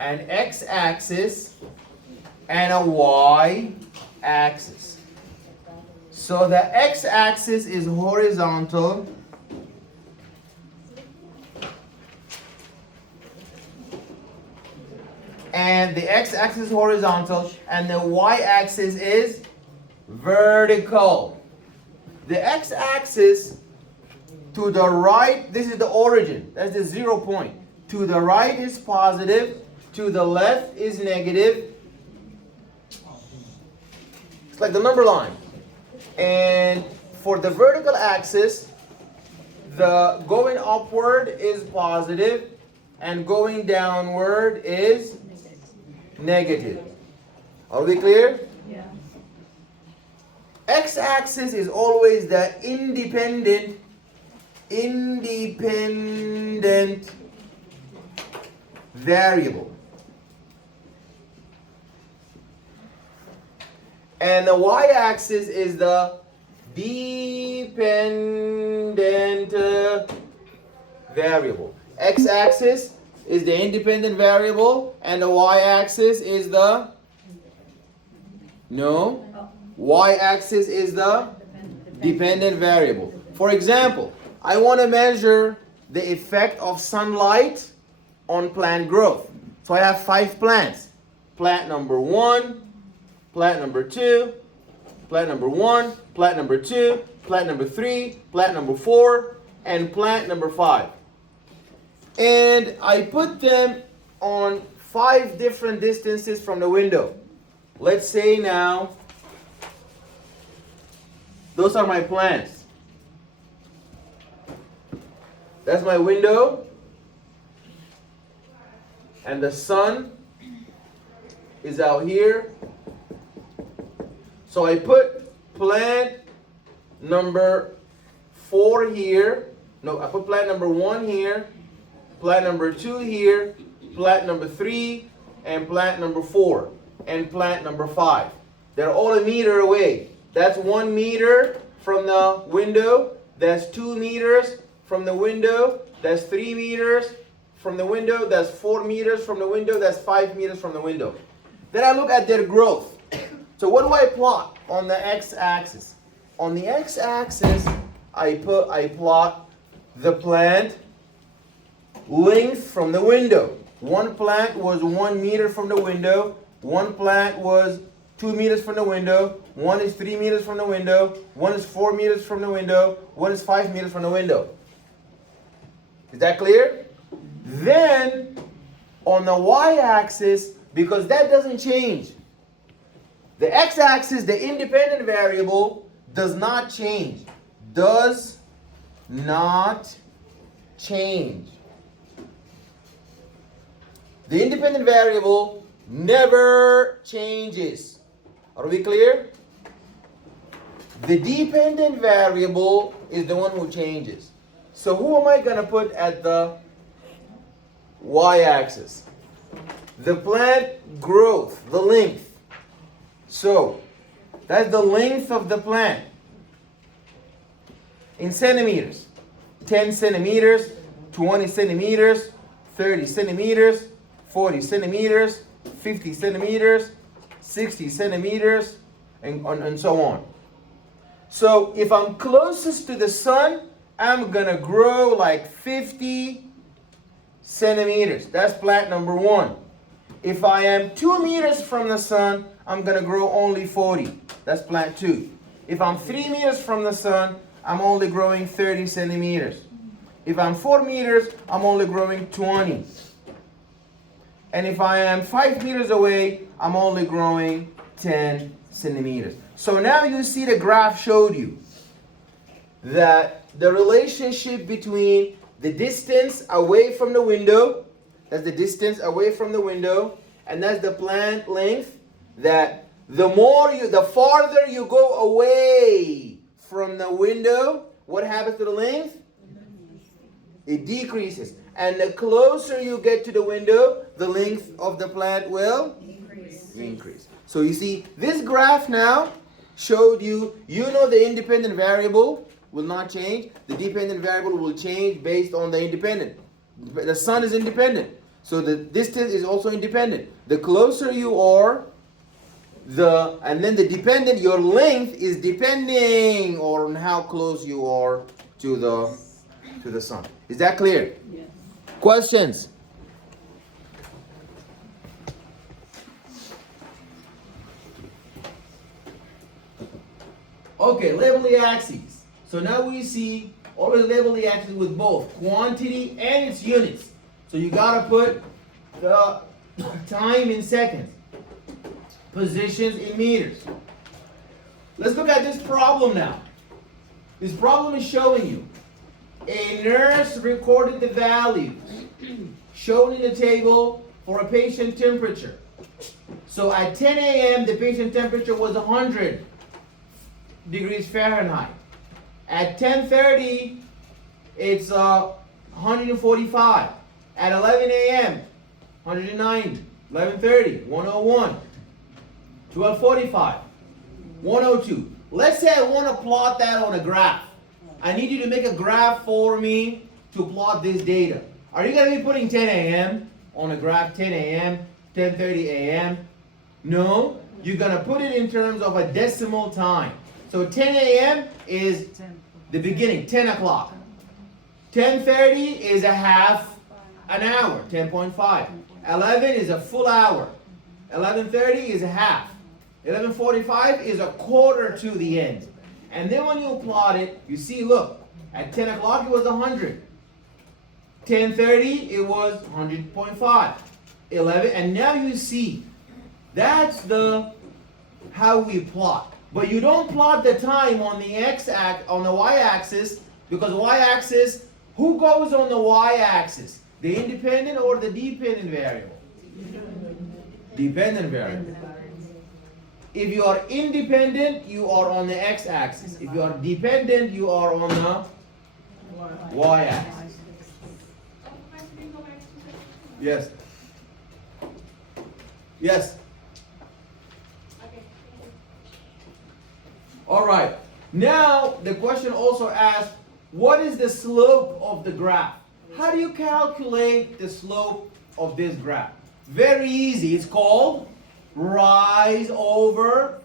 an x-axis and a y-axis. So the x-axis is horizontal. And the x-axis is horizontal and the y-axis is vertical. The x-axis to the right, this is the origin, that's the 0 point. To the right is positive, to the left is negative. It's like the number line. And for the vertical axis, the going upward is positive and going downward is negative. Are we clear? Yeah. X-axis is always the independent variable. And the y-axis is the dependent variable. X-axis is the independent variable and the y-axis is the y-axis is the dependent variable. For example, I want to measure the effect of sunlight on plant growth. So I have 5 plants. Plant number 1, plant number 2, plant number 1, plant number 2, plant number 3, plant number 4, and plant number 5. And I put them on 5 different distances from the window. Let's say now, those are my plants. That's my window. And the sun is out here. So I put plant number 4 here. No, I put plant number 1 here, plant number 2 here, plant number 3, and plant number 4, and plant number 5. They're all a meter away. That's 1 meter from the window. That's 2 meters from the window. That's 3 meters from the window. That's 4 meters from the window. That's 5 meters from the window. Then I look at their growth. So what do I plot on the x-axis? On the x-axis, I plot the plant length from the window. One plant was 1 meter from the window. One plant was 2 meters from the window. One is 3 meters from the window. One is 4 meters from the window. One is 5 meters from the window. Is that clear? Then, on the y-axis, because that doesn't change. The x-axis, the independent variable, does not change. Does not change. The independent variable never changes. Are we clear? The dependent variable is the one who changes. So who am I going to put at the y-axis? The plant growth, the length. So that's the length of the plant in centimeters. 10 centimeters, 20 centimeters, 30 centimeters, 40 centimeters, 50 centimeters, 60 centimeters, and so on. So if I'm closest to the sun, I'm gonna grow like 50 centimeters. That's plant number 1. If I am 2 meters from the sun, I'm gonna grow only 40. That's plant 2. If I'm 3 meters from the sun, I'm only growing 30 centimeters. If I'm 4 meters, I'm only growing 20. And if I am 5 meters away, I'm only growing 10 centimeters. So now you see the graph showed you that the relationship between the distance away from the window, that's the distance away from the window, and that's the plant length, that the farther you go away from the window, what happens to the length? It decreases. And the closer you get to the window, the length of the plant will increase. So you see, this graph now showed you, the independent variable will not change. The dependent variable will change based on the independent. The sun is independent. So the distance is also independent. The closer you are, and then the dependent, your length is depending on how close you are to the sun. Is that clear? Yes. Questions? Okay, label the axes. So now we see, always label the axes with both quantity and its units. So you gotta put the time in seconds, positions in meters. Let's look at this problem now. This problem is showing you a nurse recorded the values shown in the table for a patient temperature. So at 10 a.m. the patient temperature was 100 degrees Fahrenheit. At 10:30 it's 145. At 11 a.m. 190, 11:30, 101, 12:45, 102. Let's say I want to plot that on a graph. I need you to make a graph for me to plot this data. Are you going to be putting 10 a.m. on a graph, 10 a.m., 10:30 a.m.? No, you're going to put it in terms of a decimal time. So 10 a.m. is the beginning, 10 o'clock. 10:30 is a half an hour, 10.5. 11 is a full hour. 11:30 is a half. 11:45 is a quarter to the end. And then when you plot it, you see, look, at 10 o'clock it was 100. 10:30 it was 100.5. 11, and now you see, that's how we plot. But you don't plot the time on the on the y-axis, because y-axis, who goes on the y-axis? The independent or the dependent variable? Dependent variable. If you are independent, you are on the x-axis. If you are dependent, you are on the y-axis. Yes. Yes. All right. Now, the question also asks, what is the slope of the graph? How do you calculate the slope of this graph? Very easy. It's called rise over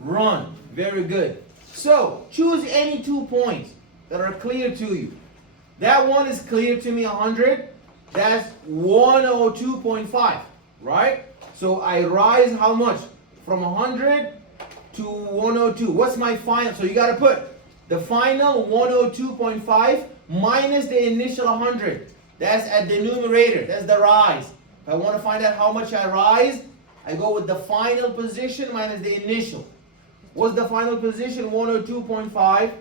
run. Very good. So, choose any 2 points that are clear to you. That one is clear to me, 100. That's 102.5, right? So I rise how much? From 100 to 102. What's my final? So you got to put the final 102.5 minus the initial 100. That's at the numerator. That's the rise. If I want to find out how much I rise, I go with the final position minus the initial. What's the final position? 102.5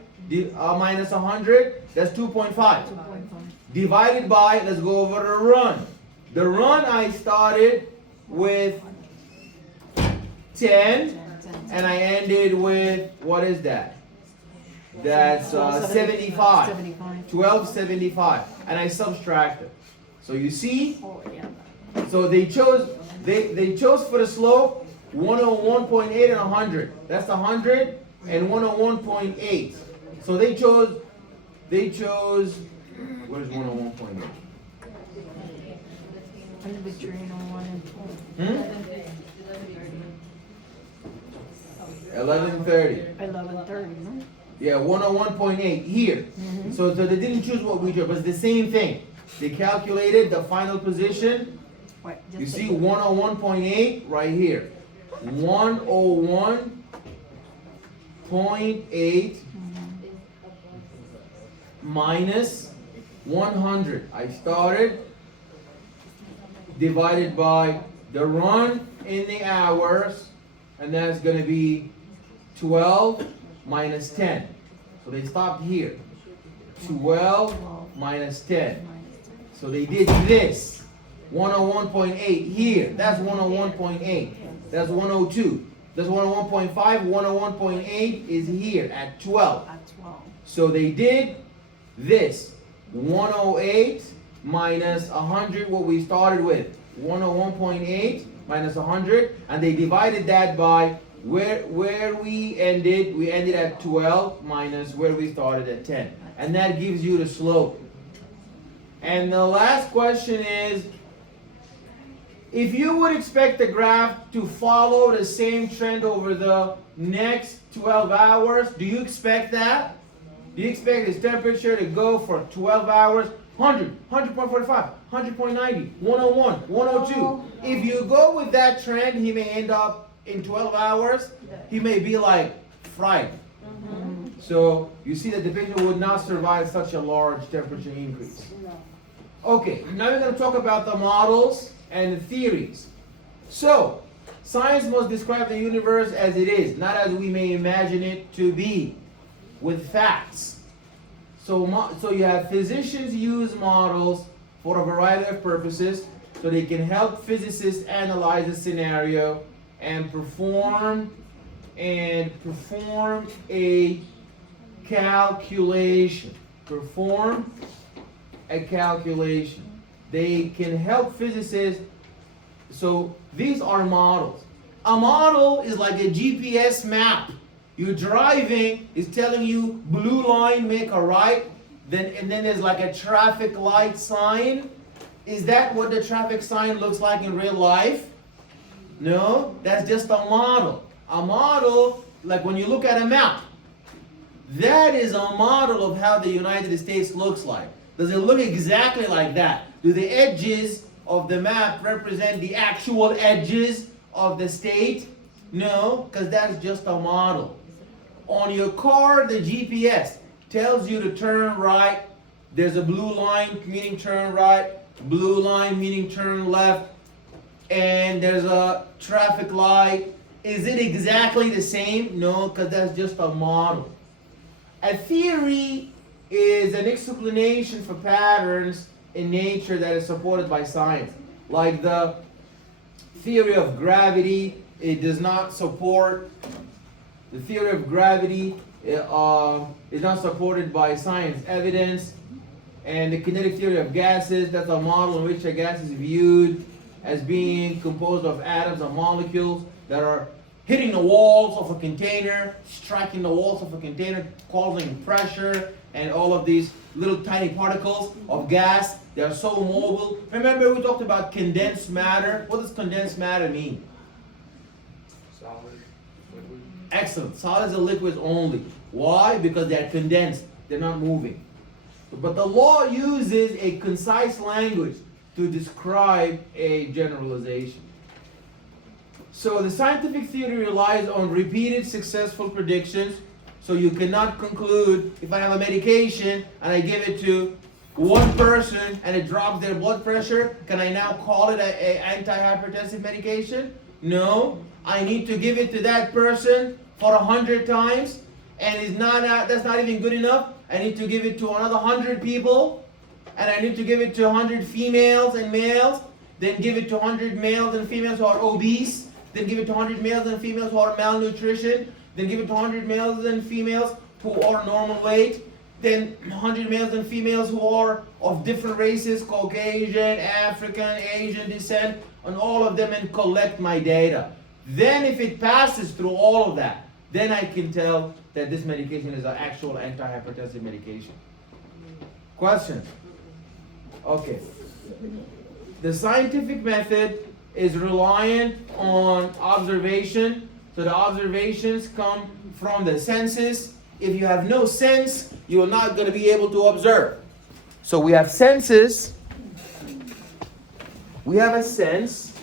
minus 100. That's 2.5. Divided by, let's go over the run. The run I started with 10 and I ended with, what is that? That's 75. 1275. And I subtracted. So you see, so they chose for the slope 101.8 and 100. That's 100 and 101.8. So they chose Where's 101.8? In between 1 and 2. 11:30. 11:30, no? Yeah, 101.8 here. So they didn't choose what we chose, but it's the same thing. They calculated the final position. Wait, You just see a- 101.8 right here. 101.8 minus 100. I started divided by the run in the hours, and that's going to be 12 minus 10. So they stopped here. 12 minus 10. So they did this. 101.8 here. That's 101.8. That's 102. That's 101.5. 101.8 is here at 12. At 12. So they did this. 108 minus 100, what we started with. 101.8 minus 100, and they divided that by where we ended. We ended at 12 minus where we started at 10. And that gives you the slope. And the last question is, if you would expect the graph to follow the same trend over the next 12 hours, do you expect that? Do you expect this temperature to go for 12 hours? 100, 100.45, 100.90, 101, 102. If you go with that trend, he may end up in 12 hours, he may be like fried. So you see that the patient would not survive such a large temperature increase. Okay, now we're going to talk about the models and the theories. So, science must describe the universe as it is, not as we may imagine it to be, with facts. So you have physicians use models for a variety of purposes, so they can help physicists analyze a scenario and perform a calculation. Perform a calculation. They can help physicists. So these are models. A model is like a GPS map. You're driving, it's telling you blue line, make a right, and then there's like a traffic light sign. Is that what the traffic sign looks like in real life? No, that's just a model. A model, like when you look at a map, that is a model of how the United States looks like. Does it look exactly like that? Do the edges of the map represent the actual edges of the state? No, because that's just a model. On your car, the GPS tells you to turn right. There's a blue line meaning turn right, blue line meaning turn left, and there's a traffic light. Is it exactly the same? No, because that's just a model. A theory is an explanation for patterns in nature that is supported by science. Like the theory of gravity, it does not support. The theory of gravity is not supported by science evidence. And the kinetic theory of gases, that's a model in which a gas is viewed as being composed of atoms or molecules that are hitting the walls of a container, striking the walls of a container, causing pressure, and all of these little tiny particles of gas. They are so mobile. Remember we talked about condensed matter. What does condensed matter mean? Solid, liquid. Excellent. Solids and liquids only. Why? Because they're condensed. They're not moving. But the law uses a concise language to describe a generalization. So the scientific theory relies on repeated successful predictions. So you cannot conclude, if I have a medication and I give it to one person and it drops their blood pressure, can I now call it an antihypertensive medication? No. I need to give it to that person for 100 times, and that's not even good enough. I need to give it to another 100 people, and I need to give it to 100 females and males, then give it to 100 males and females who are obese, then give it to 100 males and females who are malnutrition, then give it to 100 males and females who are normal weight, then 100 males and females who are of different races, Caucasian, African, Asian descent, and all of them, and collect my data. Then if it passes through all of that, then I can tell that this medication is an actual antihypertensive medication. Questions? Okay. The scientific method is reliant on observation. So the observations come from the senses. If you have no sense, you are not going to be able to observe. So we have senses. We have a sense.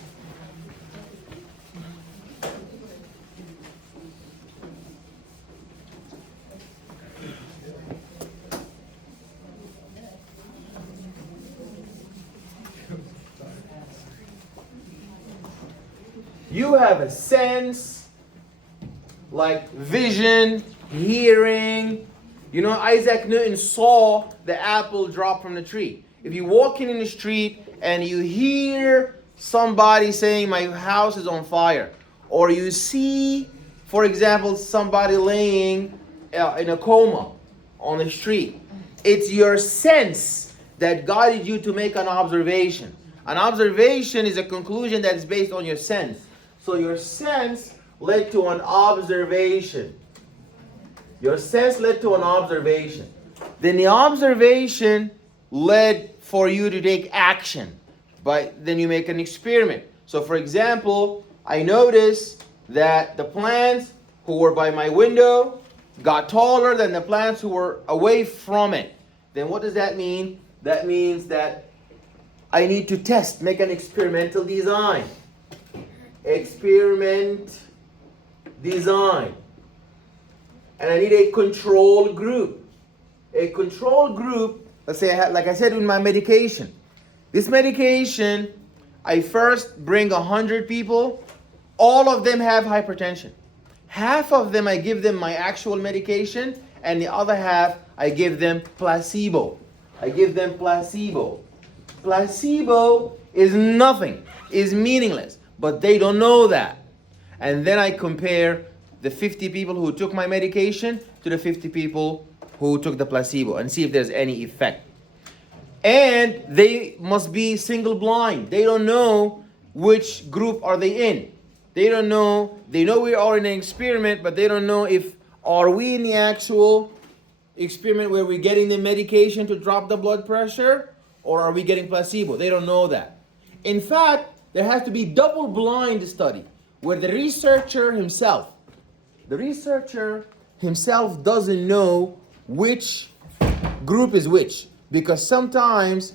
You have a sense like vision, hearing. You know, Isaac Newton saw the apple drop from the tree. If you're walking in the street and you hear somebody saying, my house is on fire, or you see, for example, somebody laying in a coma on the street, it's your sense that guided you to make an observation. An observation is a conclusion that is based on your sense. So your sense led to an observation. Your sense led to an observation. Then the observation led for you to take action. But then you make an experiment. So for example, I noticed that the plants who were by my window got taller than the plants who were away from it. Then what does that mean? That means that I need to test, make an experimental design. Experiment design. And I need a control group. A control group, let's say, like I said with my medication. This medication, I first bring 100 people. All of them have hypertension. Half of them, I give them my actual medication, and the other half, I give them placebo. I give them placebo. Placebo is nothing, is meaningless, but they don't know that. And then I compare the 50 people who took my medication to the 50 people who took the placebo and see if there's any effect. And they must be single blind. They don't know which group are they in. They don't know. They know we are in an experiment, but they don't know if are we in the actual experiment where we're getting the medication to drop the blood pressure, or are we getting placebo? They don't know that. In fact, there has to be double-blind study where the researcher himself doesn't know which group is which, because sometimes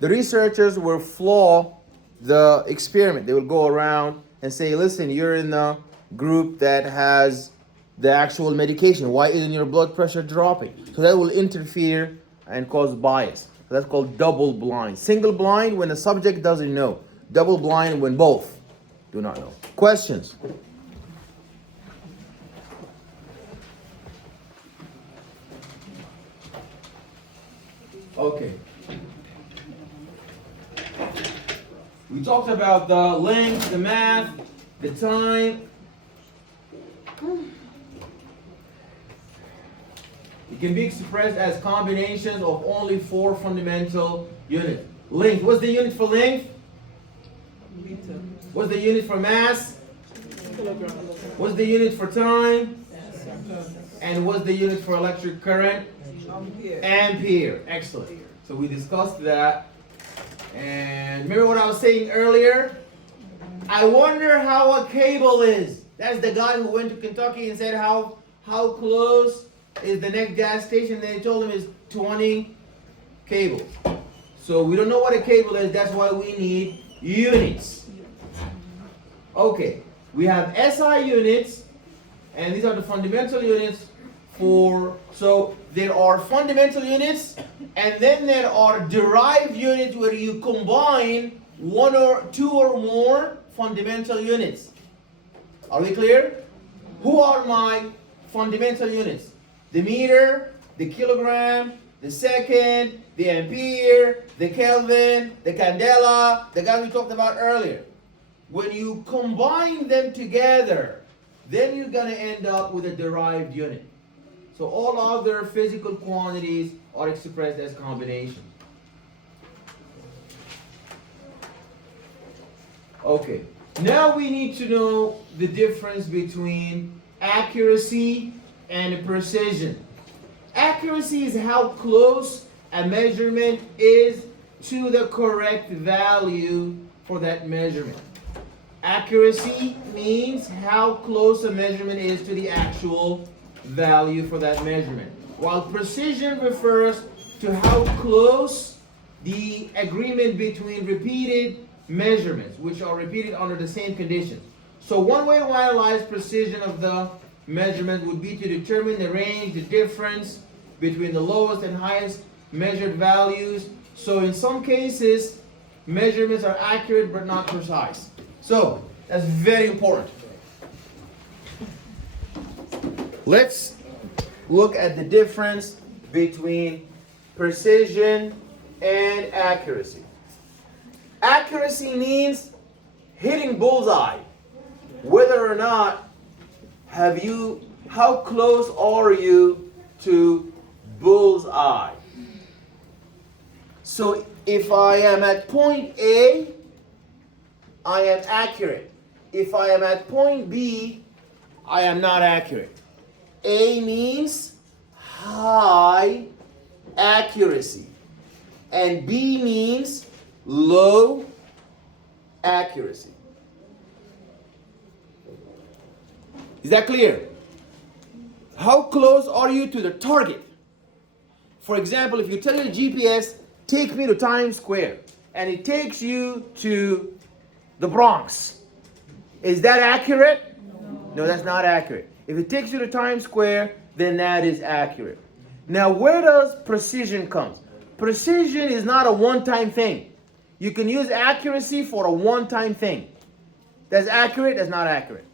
the researchers will flaw the experiment. They will go around and say, listen, you're in the group that has the actual medication. Why isn't your blood pressure dropping? So that will interfere and cause bias. So that's called double blind. Single blind when the subject doesn't know. Double blind when both do not know. Questions? Okay. We talked about the length, the math, the time. It can be expressed as combinations of only 4 fundamental units. Length. What's the unit for length? Meter. What's the unit for mass? Kilogram. What's the unit for time? Second. And what's the unit for electric current? Ampere. Ampere. Excellent. So we discussed that. And remember what I was saying earlier? I wonder how a cable is. That's the guy who went to Kentucky and said how close is the next gas station. They told him it's 20 cables. So we don't know what a cable is. That's why we need units. Okay. We have SI units, and these are the fundamental units for, so there are fundamental units, and then there are derived units where you combine 1 or 2 or more fundamental units. Are we clear? Who are my fundamental units? The meter, the kilogram, the second, the ampere, the Kelvin, the candela, the guys we talked about earlier. When you combine them together, then you're going to end up with a derived unit. So all other physical quantities are expressed as combinations. Okay, now we need to know the difference between accuracy and precision. Accuracy is how close a measurement is to the correct value for that measurement. Accuracy means how close a measurement is to the actual value for that measurement. While precision refers to how close the agreement between repeated measurements, which are repeated under the same conditions. So one way to analyze precision of the measurement would be to determine the range, the difference between the lowest and highest measured values. So in some cases, measurements are accurate but not precise. So that's very important. Let's look at the difference between precision and accuracy. Accuracy means hitting bullseye. Whether or not how close are you to bullseye? So if I am at point A, I am accurate. If I am at point B, I am not accurate. A means high accuracy, and B means low accuracy. Is that clear? How close are you to the target? For example, if you tell your GPS, take me to Times Square, and it takes you to the Bronx, is that accurate? No, that's not accurate. If it takes you to Times Square, then that is accurate. Now, where does precision come? Precision is not a one-time thing. You can use accuracy for a one-time thing. That's accurate, that's not accurate.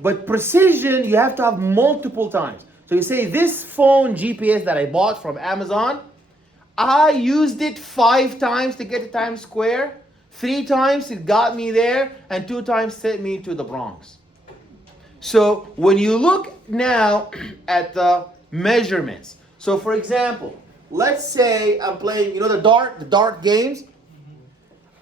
But precision, you have to have multiple times. So you say, this phone GPS that I bought from Amazon, I used it 5 times to get to Times Square, 3 times it got me there, and 2 times sent me to the Bronx. So when you look now at the measurements, so for example, let's say I'm playing, the dart games.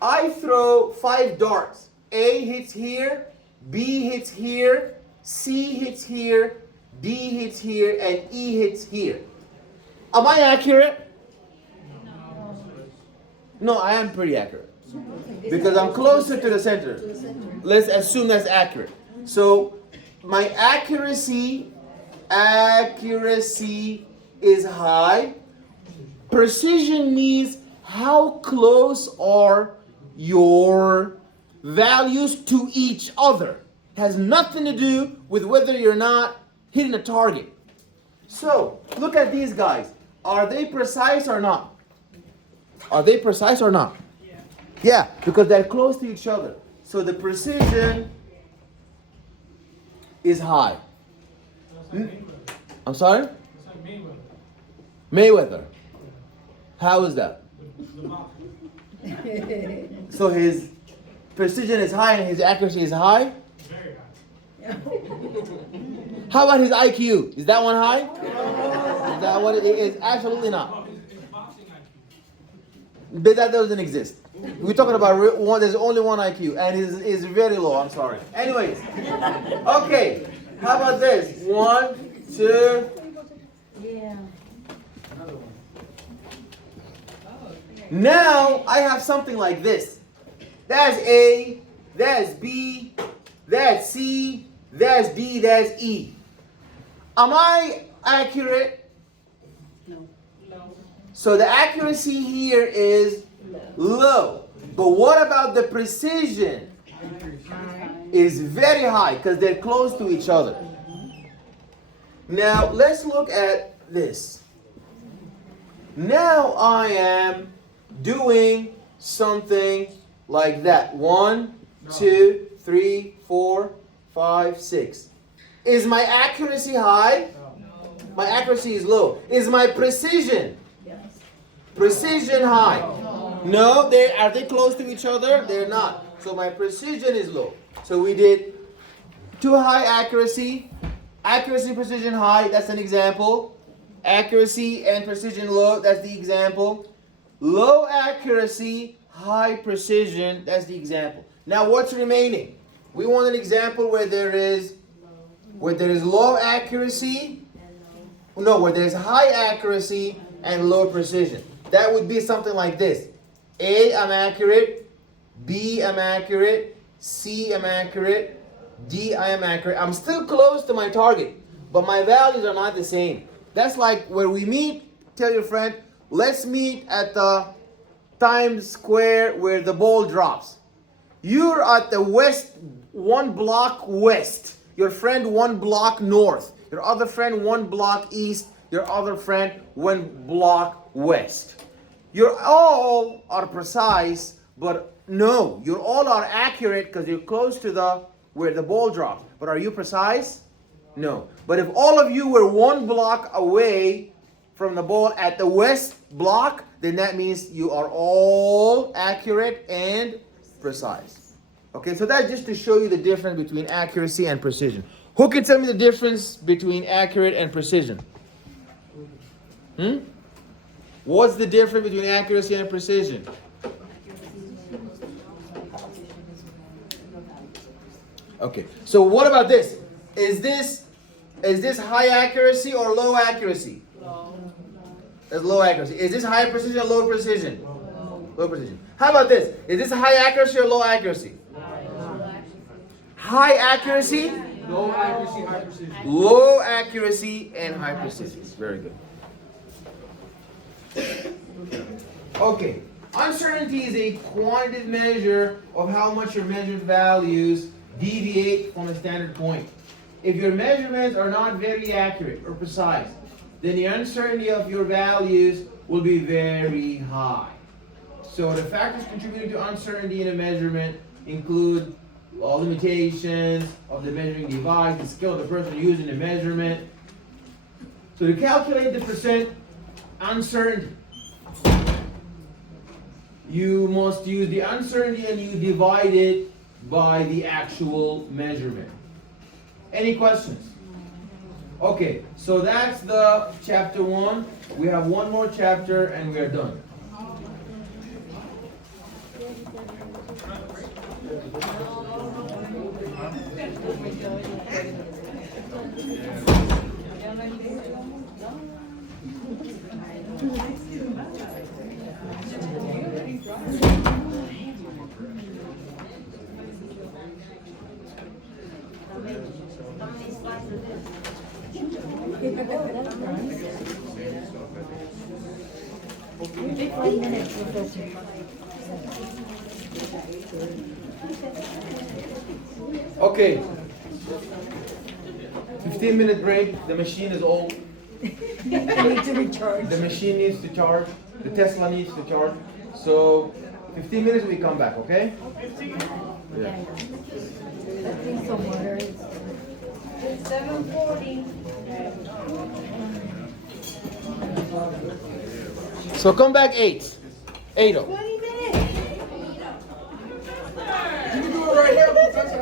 I throw 5 darts. A hits here, B hits here, C hits here, D hits here, and E hits here. Am I accurate? No, I am pretty accurate. Because I'm closer to the center. Let's assume that's accurate. So my accuracy is high. Precision means how close are your values to each other. It has nothing to do with whether you're not hitting a target. So look at these guys. Are they precise or not? Are they precise or not? Yeah, because they're close to each other. So the precision is high. I'm sorry? It's like Mayweather. Mayweather. How is that? So his precision is high and his accuracy is high? Very high. How about his IQ? Is that one high? Is that what it is? Absolutely not. Oh, it's boxing IQ. But that doesn't exist. We're talking about one. There's only one IQ, and it is very low. I'm sorry. Anyways, okay. How about this? 1, 2. Yeah. Now I have something like this. That's A. That's B. That's C. That's D. That's E. Am I accurate? No. So the accuracy here is low. But what about the precision? Is very high because they're close to each other. Now let's look at this. Now I am doing something like that. 1, 2, 3, 4, 5, 6. Is my accuracy high? My accuracy is low. Is my precision? Precision high? No, are they close to each other? They're not. So my precision is low. So we did too high accuracy, precision high, that's an example. Accuracy and precision low, that's the example. Low accuracy, high precision, that's the example. Now what's remaining? We want an example where there is low accuracy, where there is high accuracy and low precision. that would be something like this. A, I'm accurate. B, I'm accurate. C, I'm accurate. D, I am accurate. I'm still close to my target, but my values are not the same. That's like where we meet, tell your friend, let's meet at the Times Square where the ball drops. You're at the west, 1 block west. Your friend 1 block north. Your other friend 1 block east. Your other friend 1 block west. You all are precise, but no, you all are accurate because you're close to the where the ball drops. But are you precise? No. But if all of you were 1 block away from the ball at the west block, then that means you are all accurate and precise. Okay, so that's just to show you the difference between accuracy and precision. Who can tell me the difference between accurate and precision? What's the difference between accuracy and precision? Okay, so what about this? Is this high accuracy or low accuracy? That's low accuracy. Is this high precision or low precision? Low precision. How about this? Is this high accuracy or low accuracy? High accuracy? Low accuracy, high precision. Low accuracy and high precision. Very good. Okay. Uncertainty is a quantitative measure of how much your measured values deviate from a standard point. If your measurements are not very accurate or precise, then the uncertainty of your values will be very high. So the factors contributing to uncertainty in a measurement include limitations of the measuring device, the skill of the person using the measurement. So to calculate the percent uncertainty, you must use the uncertainty and you divide it by the actual measurement. Any questions? Okay, so that's the chapter 1. We have one more chapter and we are done. Okay. 15-minute break. The machine is old. The machine needs to charge. The Tesla needs to charge. So 15 minutes we come back, okay? Yeah. It's 7:40. So come back 8. 8. 20 minutes. You can do it right here, Professor.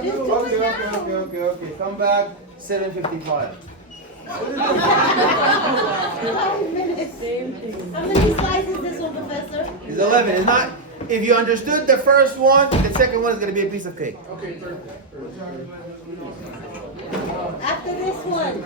Okay. Come back 7:55. 5 minutes. How many slides is this one, Professor? It's 11. It's not. If you understood the first one, the second one is going to be a piece of cake. Okay, perfect. After this one.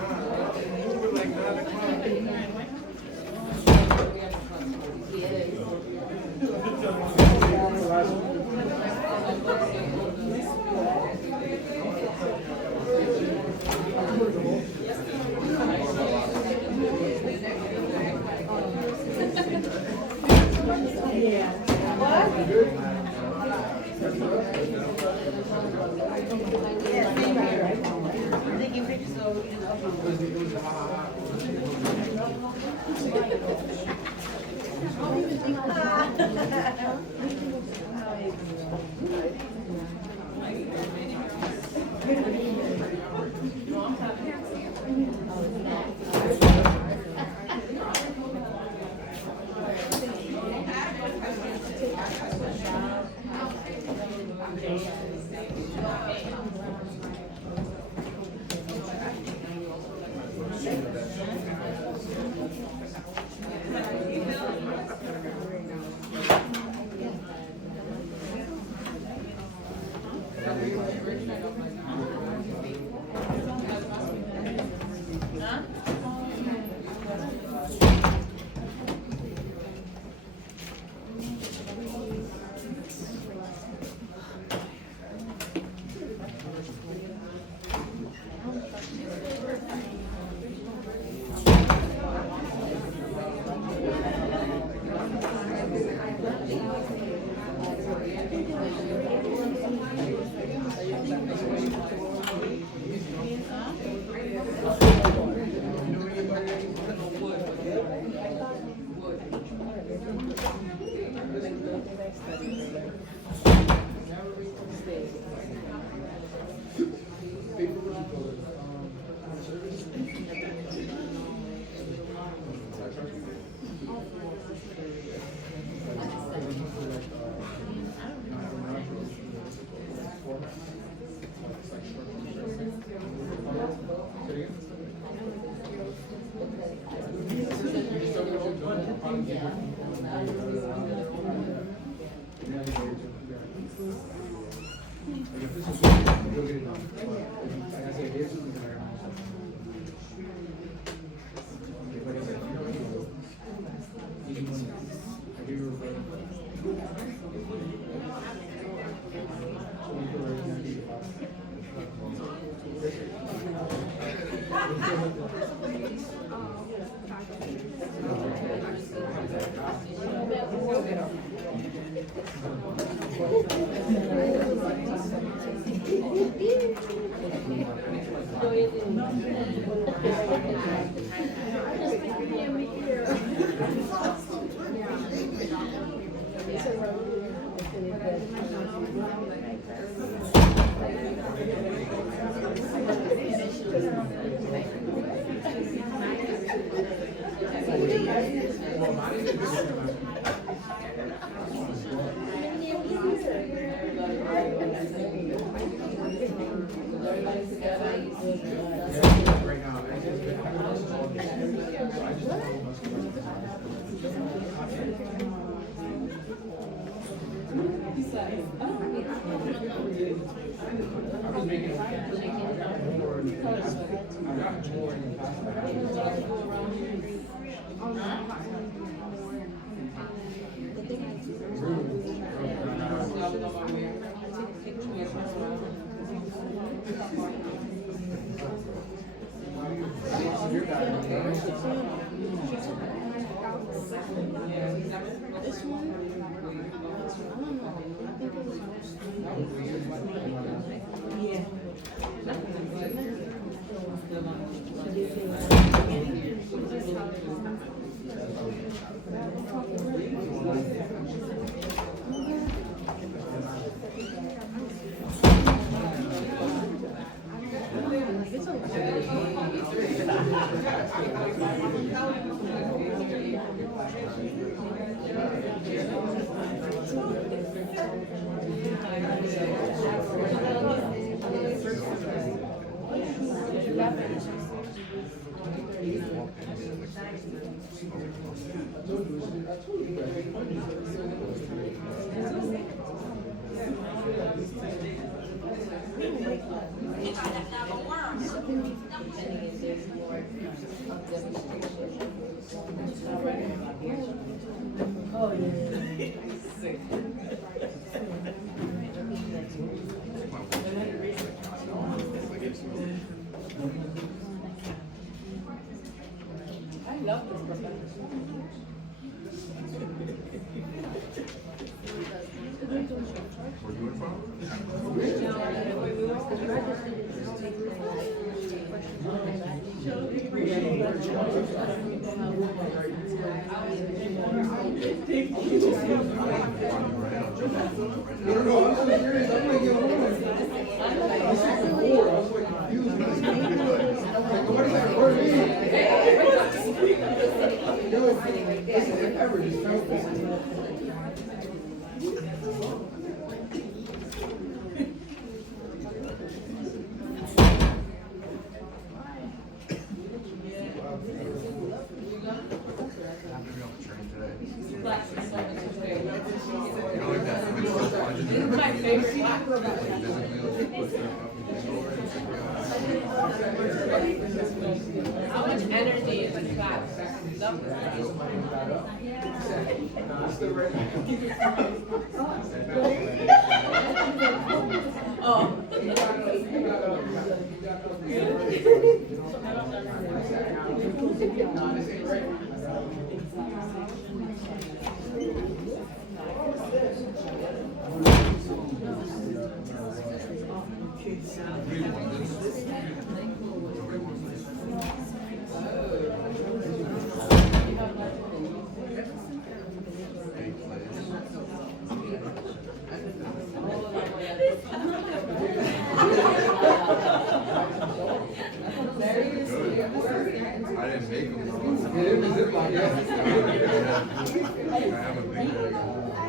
have a big bag of whole I'm pretty sick if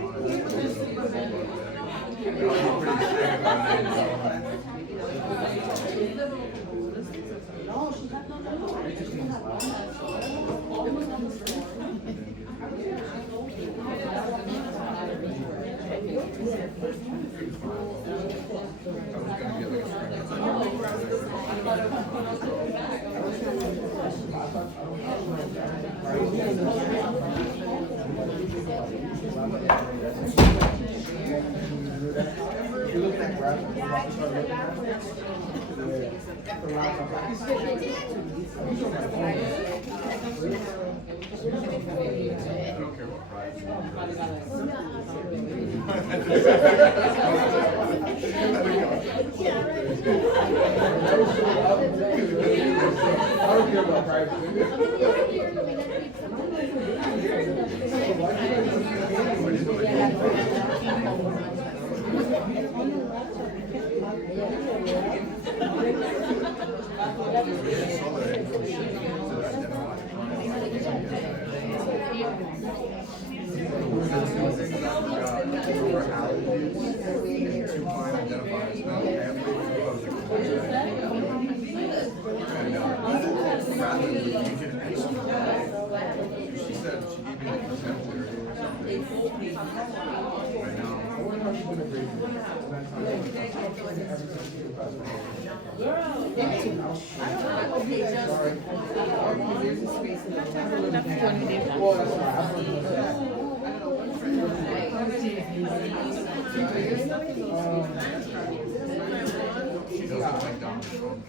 I don't care about privacy. She said she gave me like a template or something. I know. She doesn't like Donald Trump.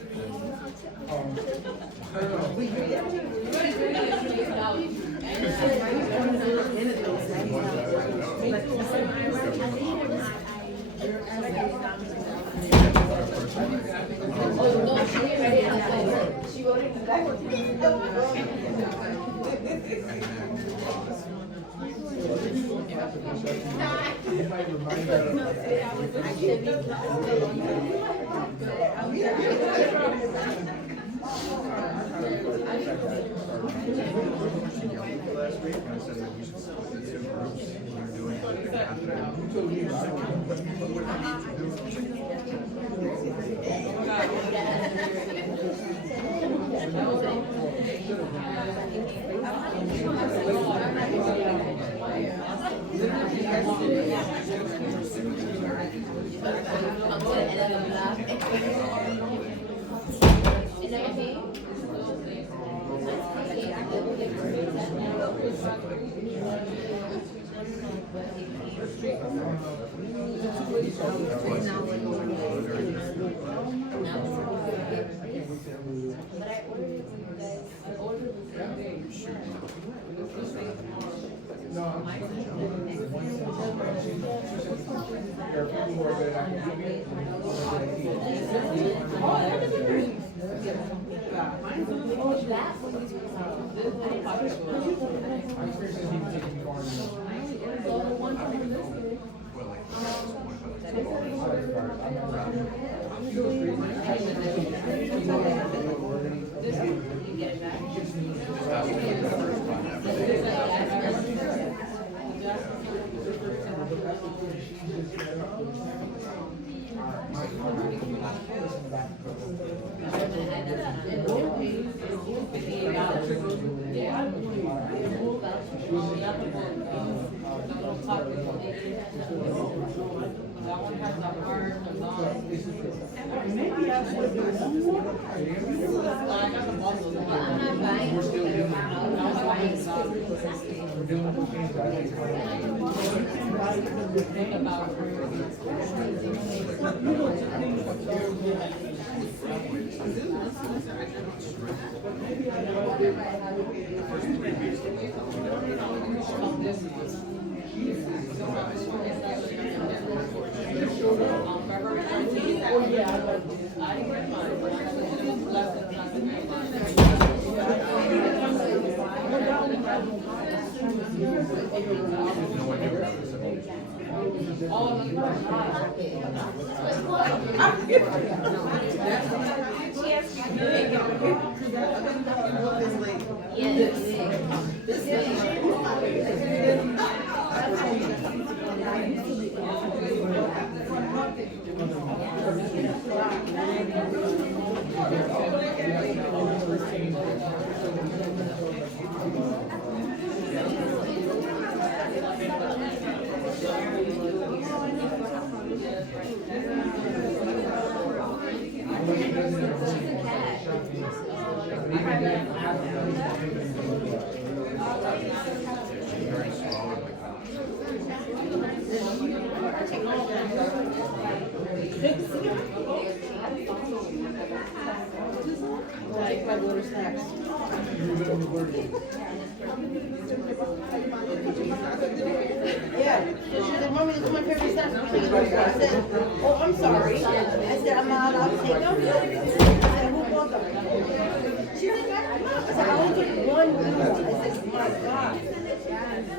Last week, and I said that we should split the two groups. We're doing like Yes. Like my water snacks. Yeah, she said, Mommy, this is my favorite snack. I said, oh, I'm sorry. I said, I'm not allowed to take them. I said, who bought them? She's like, I said, I only took one meal. I said, my God. I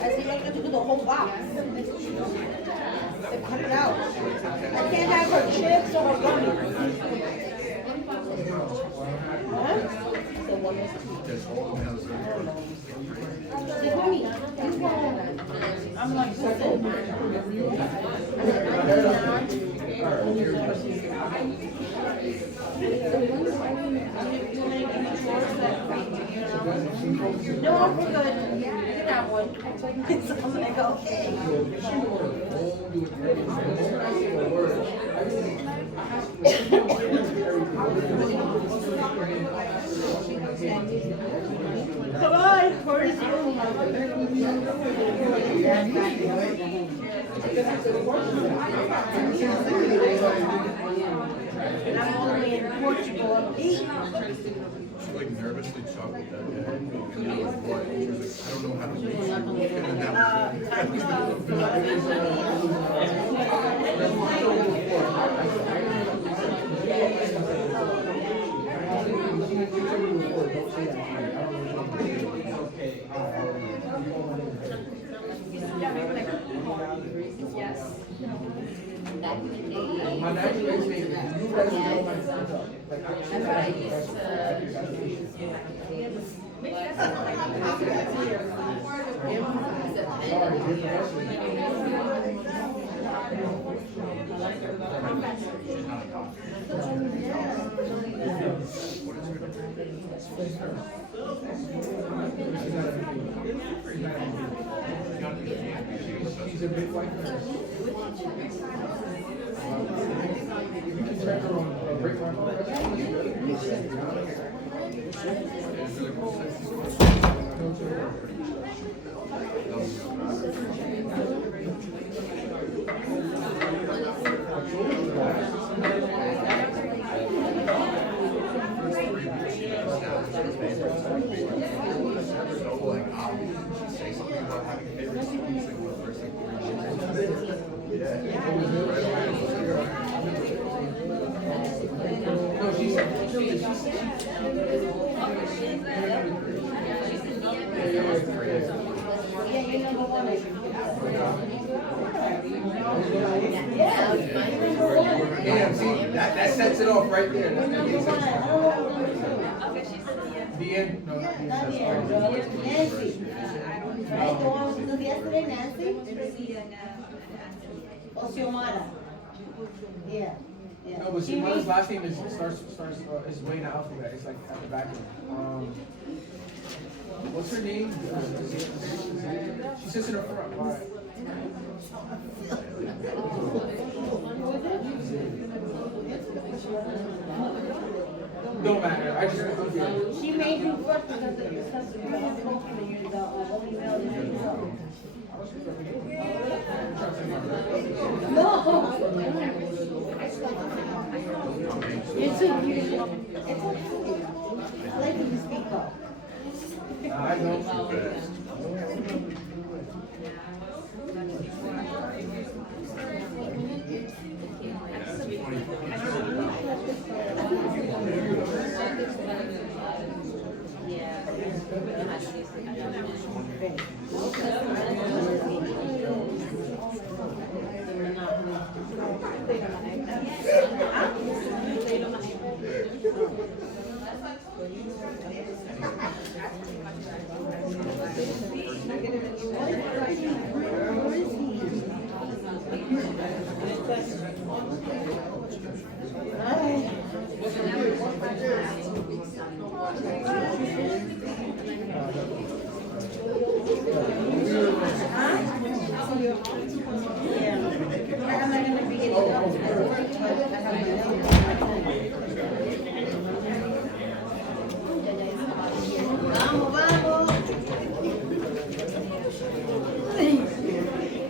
said, you don't get to do the whole box. I said, cut it out. I can't have her chips or her gummies. Huh? Say, Mommy, you want? I'm like, no, I'm good. You can have one. So I'm like, okay. Come on, where's and I'm only in Portugal. She like nervously chuckled that day. And I was like, what? She was like, I don't know how to reach you. And Yes. My natural instinct is you guys know my son's up. That's what I used She's a big white girl. If you can turn her on, break her say something about having favorites. No, she's damn, see, that sets it off right there. That's the end. No, not Nancy. Right, the one who was yesterday, Nancy? Osiomara. Yeah. Yeah. No, but Xiomara's last name is is way in the alphabet. It's like at the back of it. What's her name? She sits in her front. All right. Don't matter. I just She made you first because the only male is no. It's okay. I like when you speak up. I know.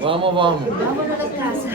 Vamos, vamos. Vámonos a la casa.